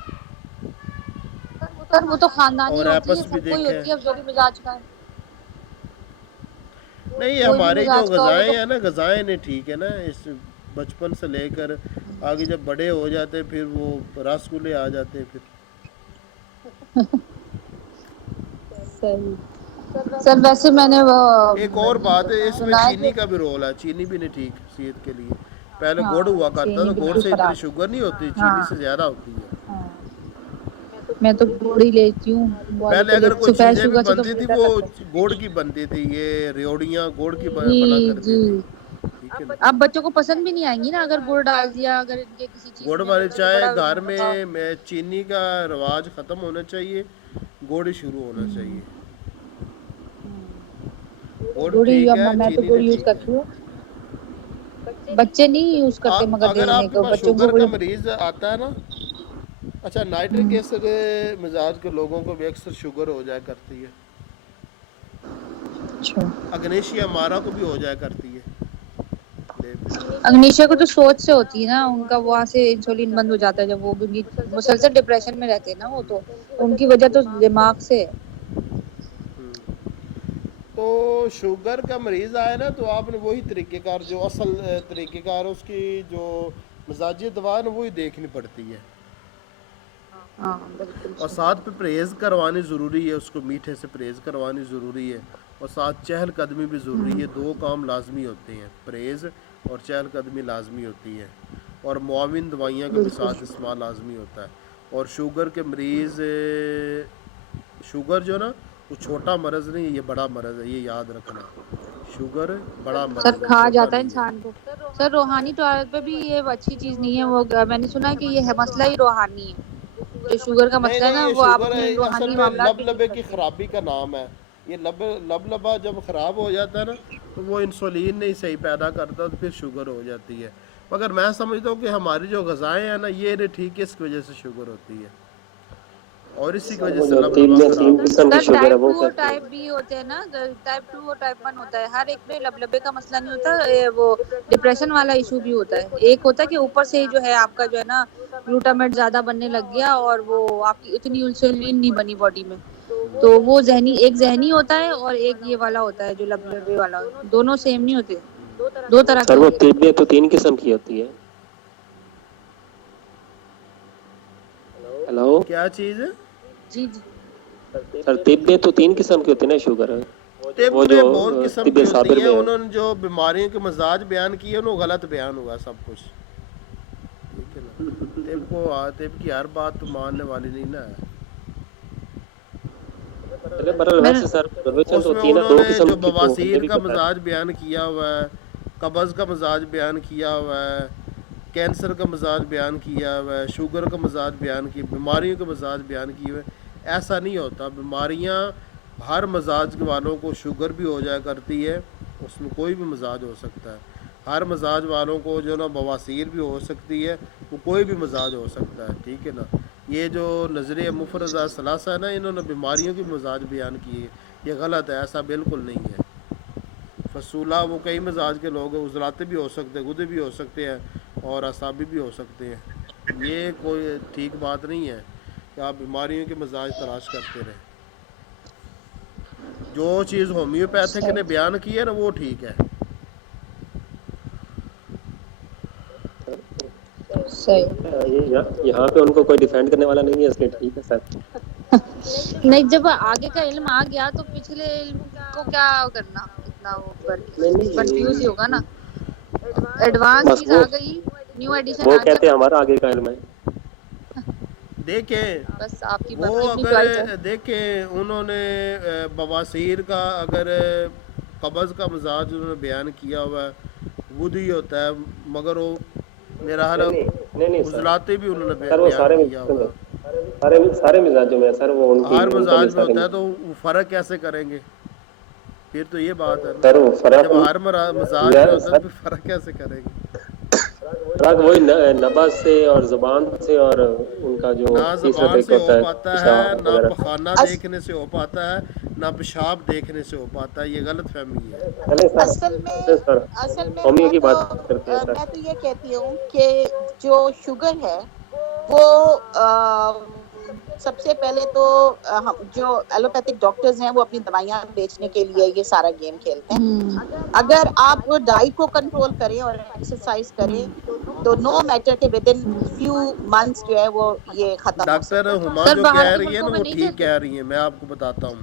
سر وہ تو خاندانی اور ہوتی ہے, ایپس بھی سب کوئی دیکھے ہوتی ہے, ہیں. اب جو بھی مزاج کا ہے. نہیں یہ کوئی بھی ہماری جو مزاج کا ہو وہ تو غذائیں ہیں نا, غذائیں نہیں ٹھیک ہے نا. اس بچپن سے لے کر آگے جب بڑے ہو جاتے پھر وہ رس گلے آ جاتے ہیں. پھر صحیح سر ویسے میں نے وہ ایک اور بات ہے اس میں سنا ہے چینی کہ کا بھی رول ہے، چینی بھی نہیں ٹھیک صحت کے لیے. پہلے ہاں گڑ ہوا کرتا چینی تھا، گڑ بالکل سے اتنی خراب شوگر نہیں ہوتی، ہاں چینی سے زیادہ ہوتی ہے. ہاں میں تو گڑ ہی لیتی ہوں بوائل پہلے کر اگر لیتی کوئی سفید چیزیں بھی شوگر سے تو بنتی مجھے تھی ڈر وہ لگتا ہے گڑ کی بنتی تھی، یہ ریوڑیاں گڑ کی بنا جی کرتی جی تھی. ٹھیک ہے نا. اب بچوں کو پسند بھی نہیں آئیں گی نا اگر گڑ ڈال دیا اگر ان کے کسی چیز گڑ میں والی تو چائے بڑا گھر بتاؤ میں چینی کا رواج ختم ہونا چاہیے، گڑ شروع ہونا چاہیے. گڑ گڑ ہی ٹھیک ہے، میں تو چینی گڑ نہیں یوز ٹھیک ہے. کرتی ہوں بچے نہیں یوز کرتے مگر اگر دینے آپ کے کو پاس بچوں کو شوگر کا مریض آتا ہے نا، اچھا نائٹرک ایسڈ مزاج کے لوگوں کو بھی اکثر شوگر ہو جایا کرتی ہے. اچھا اگنیشیا مارا کو بھی ہو جایا کرتی ہے. اگنیشیا کو تو سوچ سے ہوتی ہے نا، ان کا وہاں سے انسولین بند ہو جاتا ہے جب وہ مسلسل ڈپریشن میں رہتے ہیں نا وہ تو ان کی وجہ تو دماغ سے ہے. تو شوگر کا مریض آئے نا تو آپ نے وہی طریقہ کار جو اصل طریقہ کار اس کی جو مزاجی دوا ہے نا وہی دیکھنی پڑتی ہے. ہاں بالکل اور صحیح ساتھ پہ پرہیز کروانی ضروری ہے، اس کو میٹھے سے پرہیز کروانی ضروری ہے، اور ساتھ چہل قدمی بھی ضروری ہے. دو کام لازمی ہوتے ہیں، پرہیز اور چہل قدمی لازمی ہوتی ہے، اور معاون دوائیاں کا بھی بالکل ساتھ استعمال لازمی ہوتا ہے. اور شوگر کے مریض شوگر جو نا وہ چھوٹا مرض نہیں ہے، یہ بڑا مرض ہے، یہ یاد رکھنا. شوگر بڑا سر مرض ہے، کھا چھوٹا جاتا ہے نہیں ہے. انسان کو سر روحانی طور پہ بھی یہ اچھی چیز نہیں ہے، وہ میں نے سنا ہے کہ یہ مسئلہ ہی روحانی ہے. جو شوگر کا نہیں مسئلہ ہے نہیں، نا یہ وہ آپ شوگر اپنے اصل روحانی میں معاملات لب بھی ٹھیک لبے کی کرتے ہیں. خرابی کا نام ہے. یہ لب لبا جب خراب ہو جاتا ہے نا تو وہ انسولین نہیں صحیح پیدا کرتا تو پھر شوگر ہو جاتی ہے. مگر میں سمجھتا ہوں کہ ہماری جو غذائیں ہیں نا یہ نہیں ٹھیک ہے، اس کی وجہ سے شوگر ہوتی ہے، اور اسی کی سر وجہ وہ سے جو لب تین لبا میں خراب تین ہوتا قسم ہے. کی سر شوگر ہے ٹائپ وہ 2 اور کہتے ہیں. ٹائپ بی ہوتے ہیں نا، ٹائپ 2 اور ٹائپ 1 ہوتا ہے، ہر ایک میں لبے کا مسئلہ نہیں ہوتا. وہ ڈپریشن والا ایشو بھی ہوتا ہے. ایک ہوتا ہے کہ اوپر سے جو ہے آپ کا جو ہے نا گلوٹامیٹ زیادہ بننے لگ گیا اور وہ آپ کی اتنی انسولین نہیں بنی باڈی میں، تو وہ ایک ذہنی ہوتا ہے اور ایک یہ والا ہوتا ہے جو لبے والا، دونوں سیم نہیں ہوتے، دو طرح کے سر وہ ہوتے ہیں. طبیعت تو تین قسم کی ہوتی ہے. ہیلو کیا چیز ہے؟ جی جی سر طبیعت تو تین قسم کی ہوتی ہے نا شوگر ہے، وہ جو طب بہت قسم کی طب ہوتی صابر ہیں، میں ہے. انہوں نے جو بیماریوں کے مزاج بیان کیے وہ غلط بیان ہوا سب کچھ. ٹھیک ہے نا. طب کی ہر بات تو ماننے والی نہیں نا ہے. چلے برل میں ویسے سر پرویشن اس تو میں ہوتی ہے نا انہوں دو نے قسم جو کی تو ہمیں بواسیر بھی کا پتا ہے. مزاج بیان کیا ہوا ہے، قبض کا مزاج بیان کیا ہوا ہے، کینسر کا مزاج بیان کیا ہوا ہے، شوگر کا مزاج بیان کیا، بیماریوں کا مزاج بیان کیے ہوئے. ایسا نہیں ہوتا، بیماریاں ہر مزاج والوں کو شوگر بھی ہو جایا کرتی ہے، اس میں کوئی بھی مزاج ہو سکتا ہے. ہر مزاج والوں کو جو نا بواسیر بھی ہو سکتی ہے، وہ کوئی بھی مزاج ہو سکتا ہے. ٹھیک ہے نا. یہ جو نظریہ مفرزہ ثلاثہ ہے نا انہوں نے بیماریوں کی مزاج بیان کی ہے، یہ غلط ہے، ایسا بالکل نہیں ہے. فصولہ وہ کئی مزاج کے لوگ ہیں، عضلاتے بھی ہو سکتے ہیں، غدے بھی ہو سکتے ہیں، اور اعصابی بھی ہو سکتے ہیں. یہ کوئی ٹھیک بات نہیں ہے کہ آپ بیماریوں کے مزاج تلاش کرتے رہیں. جو چیز ہومیوپیتھک نے صحیح بیان کی ہے نا وہ ٹھیک ہے. صحیح یہاں پہ ان کو کوئی ڈیفینڈ کرنے والا نہیں ہے اس لیے ٹھیک ہے سر. نہیں جب آگے کا علم آ گیا تو پچھلے علم کو کیا کرنا، اتنا وہ کر کے نہیں کنفیوز ہی نہیں ہوگا نا. ایڈوانس بس چیز آ گئی، نیو ایڈیشن وہ آ گیا کہتے تو ہیں ہمارا آگے کا علم ہے. دیکھیں بس آپ کی وہ اپنی اگر چوائس ہے. دیکھیں انہوں نے بواسیر کا اگر قبض کا مزاج انہوں نے بیان کیا ہوا ہے، وہی ہوتا ہے، مگر وہ میرا حال نہیں نہیں سر، عضلاتے بھی انہوں نے سر وہ بیان کیا ہوا ہے. سارے مزاجوں میں سر وہ ہر ان کا بھی مزاج میں سارے ہوتا ہے تو وہ فرق کیسے کریں گے؟ پھر تو یہ بات ہے سر وہ نا، فرق جب ہر مزاج میں ہوتا ہے سر تو پھر فرق کیسے کریں گے؟ فرق وہی نبض سے اور زبان سے اور ان کا جو نہ تیسرا زبان طریقہ سے ہو ہوتا ہے پاتا ہے، پیشاب نہ وغیرہ. پخانہ اص, دیکھنے سے ہو پاتا ہے، نہ پیشاب دیکھنے سے ہو پاتا ہے. یہ غلط فہمی ہے. چلے سر اصل چلے سر میں ہومیو کی بات کرتے ہیں سر. میں تو یہ کہتی ہوں کہ جو شوگر ہے وہ سب سے پہلے تو جو ایلوپیتھک ڈاکٹرز ہیں وہ اپنی دوائیاں بیچنے کے لیے یہ سارا گیم کھیلتے ہیں. اگر آپ ڈائٹ کو کنٹرول کریں اور ایکسرسائز کریں تو نو میٹر کہ ود ان فیو منتھس جو ہے وہ یہ ختم ہو ڈاکٹر سکتا ہے. ہما سر جو باہر کہہ کے رہی ہے نا ملکوں میں وہ نہیں ٹھیک دیتے. کہہ رہی ہیں، میں آپ کو بتاتا ہوں.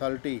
30,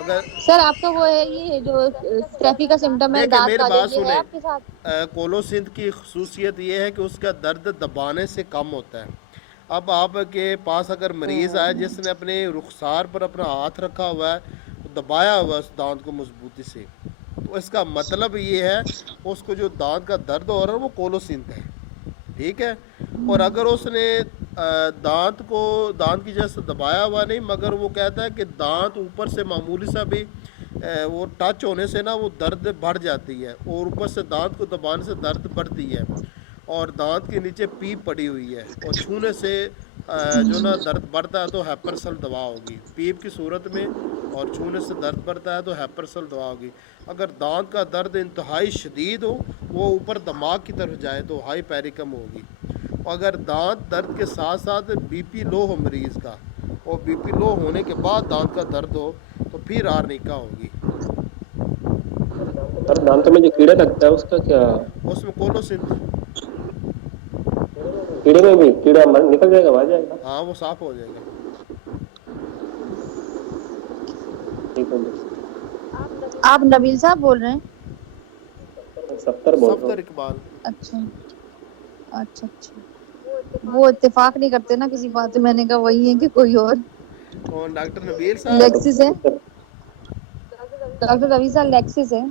اگر سر آپ کا وہ ہے یہ جو اسٹیفی کا سمٹم ہے دیکھیں دانت میری کالے بات یہ ہے سنیں، آپ کے ساتھ؟ کولوسنتھ کی خصوصیت یہ ہے کہ اس کا درد دبانے سے کم ہوتا ہے۔ اب آپ کے پاس اگر مریض آئے جس نے اپنے رخسار پر اپنا ہاتھ رکھا ہوا ہے، دبایا ہوا ہے اس دانت کو مضبوطی سے، تو اس کا مطلب یہ ہے اس کو جو دانت کا درد ہو رہا ہے وہ کولوسنتھ ہے، ٹھیک ہے۔ اور اگر اس نے دانت کی جگہ سے دبایا ہوا نہیں، مگر وہ کہتا ہے کہ دانت اوپر سے معمولی سا بھی وہ ٹچ ہونے سے نا وہ درد بڑھ جاتی ہے، اور اوپر سے دانت کو دبانے سے درد بڑھتی ہے، اور دانت کے نیچے پیپ پڑی ہوئی ہے، اور چھونے سے جو نا درد بڑھتا ہے تو ہیپرسل دوا ہوگی پیپ کی صورت میں، اور چھونے سے درد بڑھتا ہے تو ہیپرسل دوا ہوگی۔ اگر دانت کا درد انتہائی شدید ہو، وہ اوپر دماغ کی طرف جائے تو ہائی پیریکم ہوگی۔ اگر دانت درد کے ساتھ ساتھ بی پی لو ہو مریض کا، اور بی پی لو ہونے کے بعد دانت کا درد ہو تو پھر آرنیکا ہوگی۔ سر دانتوں میں جو کیڑا لگتا ہے اس کا کیا؟ اس میں کولوسنتھ، کیڑے میں بھی کیڑا نکل جائے گا، آ جائے گا؟ ہاں وہ صاف ہو جائے گا۔ ٹھیک ہے، آپ نبیل صاحب بول رہے ہیں؟ میں 70 بول رہا صفدر ہوں۔ اقبال، اچھا اچھا اچھا، وہ اتفاق نہیں کرتے نا کسی بات سے، میں نے کہا وہی ہے کہ کوئی اور۔ کون ڈاکٹر نبیل میں صاحب؟ تو لیکسس ہے، ڈاکٹر روی صاحب لیکسس ہے،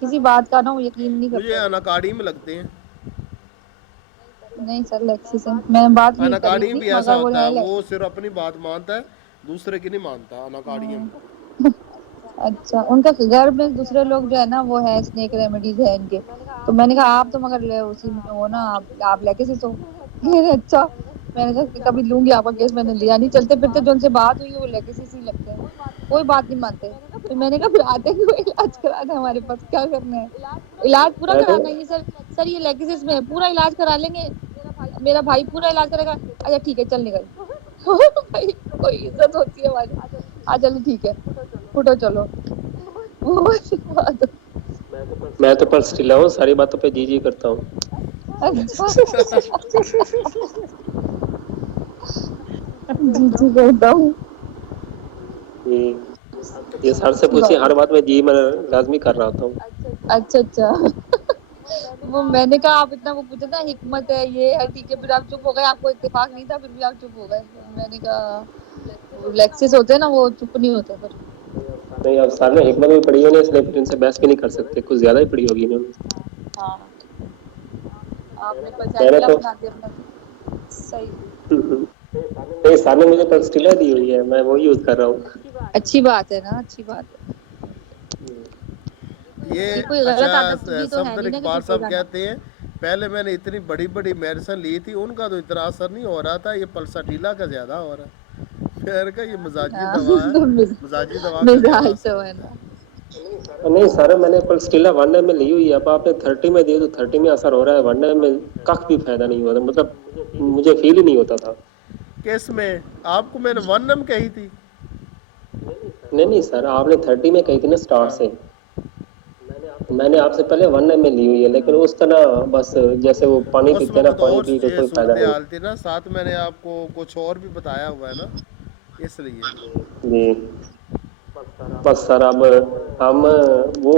کسی بات کا نا وہ یقین نہیں مجھے کرتے۔ اناکاڑی میں لگتے ہیں۔ نہیں سر لیکسس ہے، میں بات نہیں کری اناکاڑی تھی بھی ایسا مگر وہ ہوتا ہے ہے، وہ صرف اپنی بات مانتا ہے، دوسرے کی نہیں مانتا اناکاڑیم۔ اچھا، ان کا گھر میں دوسرے لوگ جو ہے نا وہ ہے اسنیک ریمیڈیز ہے ان کے، تو میں نے کہا آپ تو مگر اسی میں ہو نا، آپ لیکسس ہو؟ اچھا، میں نے کہا کبھی لوں گی آپ کا کیس، میں نے لیا نہیں، چلتے پھرتے جو ان سے بات ہوئی وہ لیکسس ہی لگتے ہیں، کوئی بات نہیں مانتے۔ پھر میں نے کہا پھر آتے کیوں علاج کرانا ہمارے پاس، کیا کرنا ہے؟ علاج پورا میں تو کرانا ہے یہ سر، سر یہ لیکسس میں پورا علاج کرا لیں گے، میرا بھائی پورا علاج کرے گا، اچھا ٹھیک ہے چل نکل۔ کوئی عزت ہوتی ہے ہماری، ہاں چلو ٹھیک ہے اٹھو چلو، میں تو پرس ٹھلا ہوں، ساری باتوں پہ جی کرتا ہوں۔ جی کرتا ہوں، یہ سر سے اچھی پوچھیے، بات ہر ہے۔ بات میں جی میں لازمی کر رہا ہوتا ہوں۔ اچھا اچھا، وہ میں نے کہا آپ اتنا وہ پوچھا تھا حکمت ہے یہ ہے ٹھیک ہے، پھر آپ چپ ہو گئے، آپ کو اتفاق نہیں تھا پھر بھی آپ چپ ہو گئے، میں نے کہا لیکسس ہوتے ہیں نا وہ چپ نہیں ہوتے پھر۔ نہیں، اب سر نے حکمت بھی پڑھی ہے نا، اس لیے پھر ان سے بحث بھی نہیں کر سکتے، کچھ زیادہ ہی پڑھی ہوگی انہوں نے۔ ہاں آپ نے میں نے پرسینٹیلا تو بنا دیا اپنا، صحیح، نہیں، سر نے مجھے پرس ٹھلا دی ہوئی ہے، میں وہی یوز کر رہا ہوں۔ اچھی بات ہے نا، اچھی بات ہے، یہ کوئی غلط عادت اچھا بھی تو ہے صفدر نہیں نا کہ اقبال چپ ہو صاحب جانا۔ کہتے ہیں پہلے میں نے اتنی بڑی بڑی میڈیسن لی تھی، ان کا تو اتنا اثر نہیں ہو رہا تھا، یہ پلساٹیلا کا زیادہ ہو رہا ہے۔ میں نے کہا یہ مزاجی ہاں دوا ہے، تو مزاجی دوا کا زیادہ مزاج اثر تو ہے۔ ہے نا۔ نہیں سر، میں نے پلس ٹھلا 1 ایم میں لی ہوئی ہے، اب آپ نے 30 میں دی تو 30 میں اثر ہو رہا ہے، 1 ایم میں کخ بھی فائدہ نہیں ہوا تھا، مطلب مجھے فیل ہی نہیں ہوتا تھا۔ کس میں؟ آپ کو میں نے 1 کہی تھی۔ نہیں سر، آپ نے 30 میں کہی تھی نا سٹارٹ ہاں، سے، میں نے آپ سے پہلے 1 ایم میں لی ہوئی ہے، لیکن اس طرح بس جیسے وہ پانی اس پیتے ہیں نا، وقت پانی اور پی کے کوئی فائدہ نہیں۔ صورتحال تھی نا، ساتھ میں نے آپ کو کچھ اور بھی بتایا ہوا ہے نا، اس لیے۔ جی بس سر، اب ہم وہ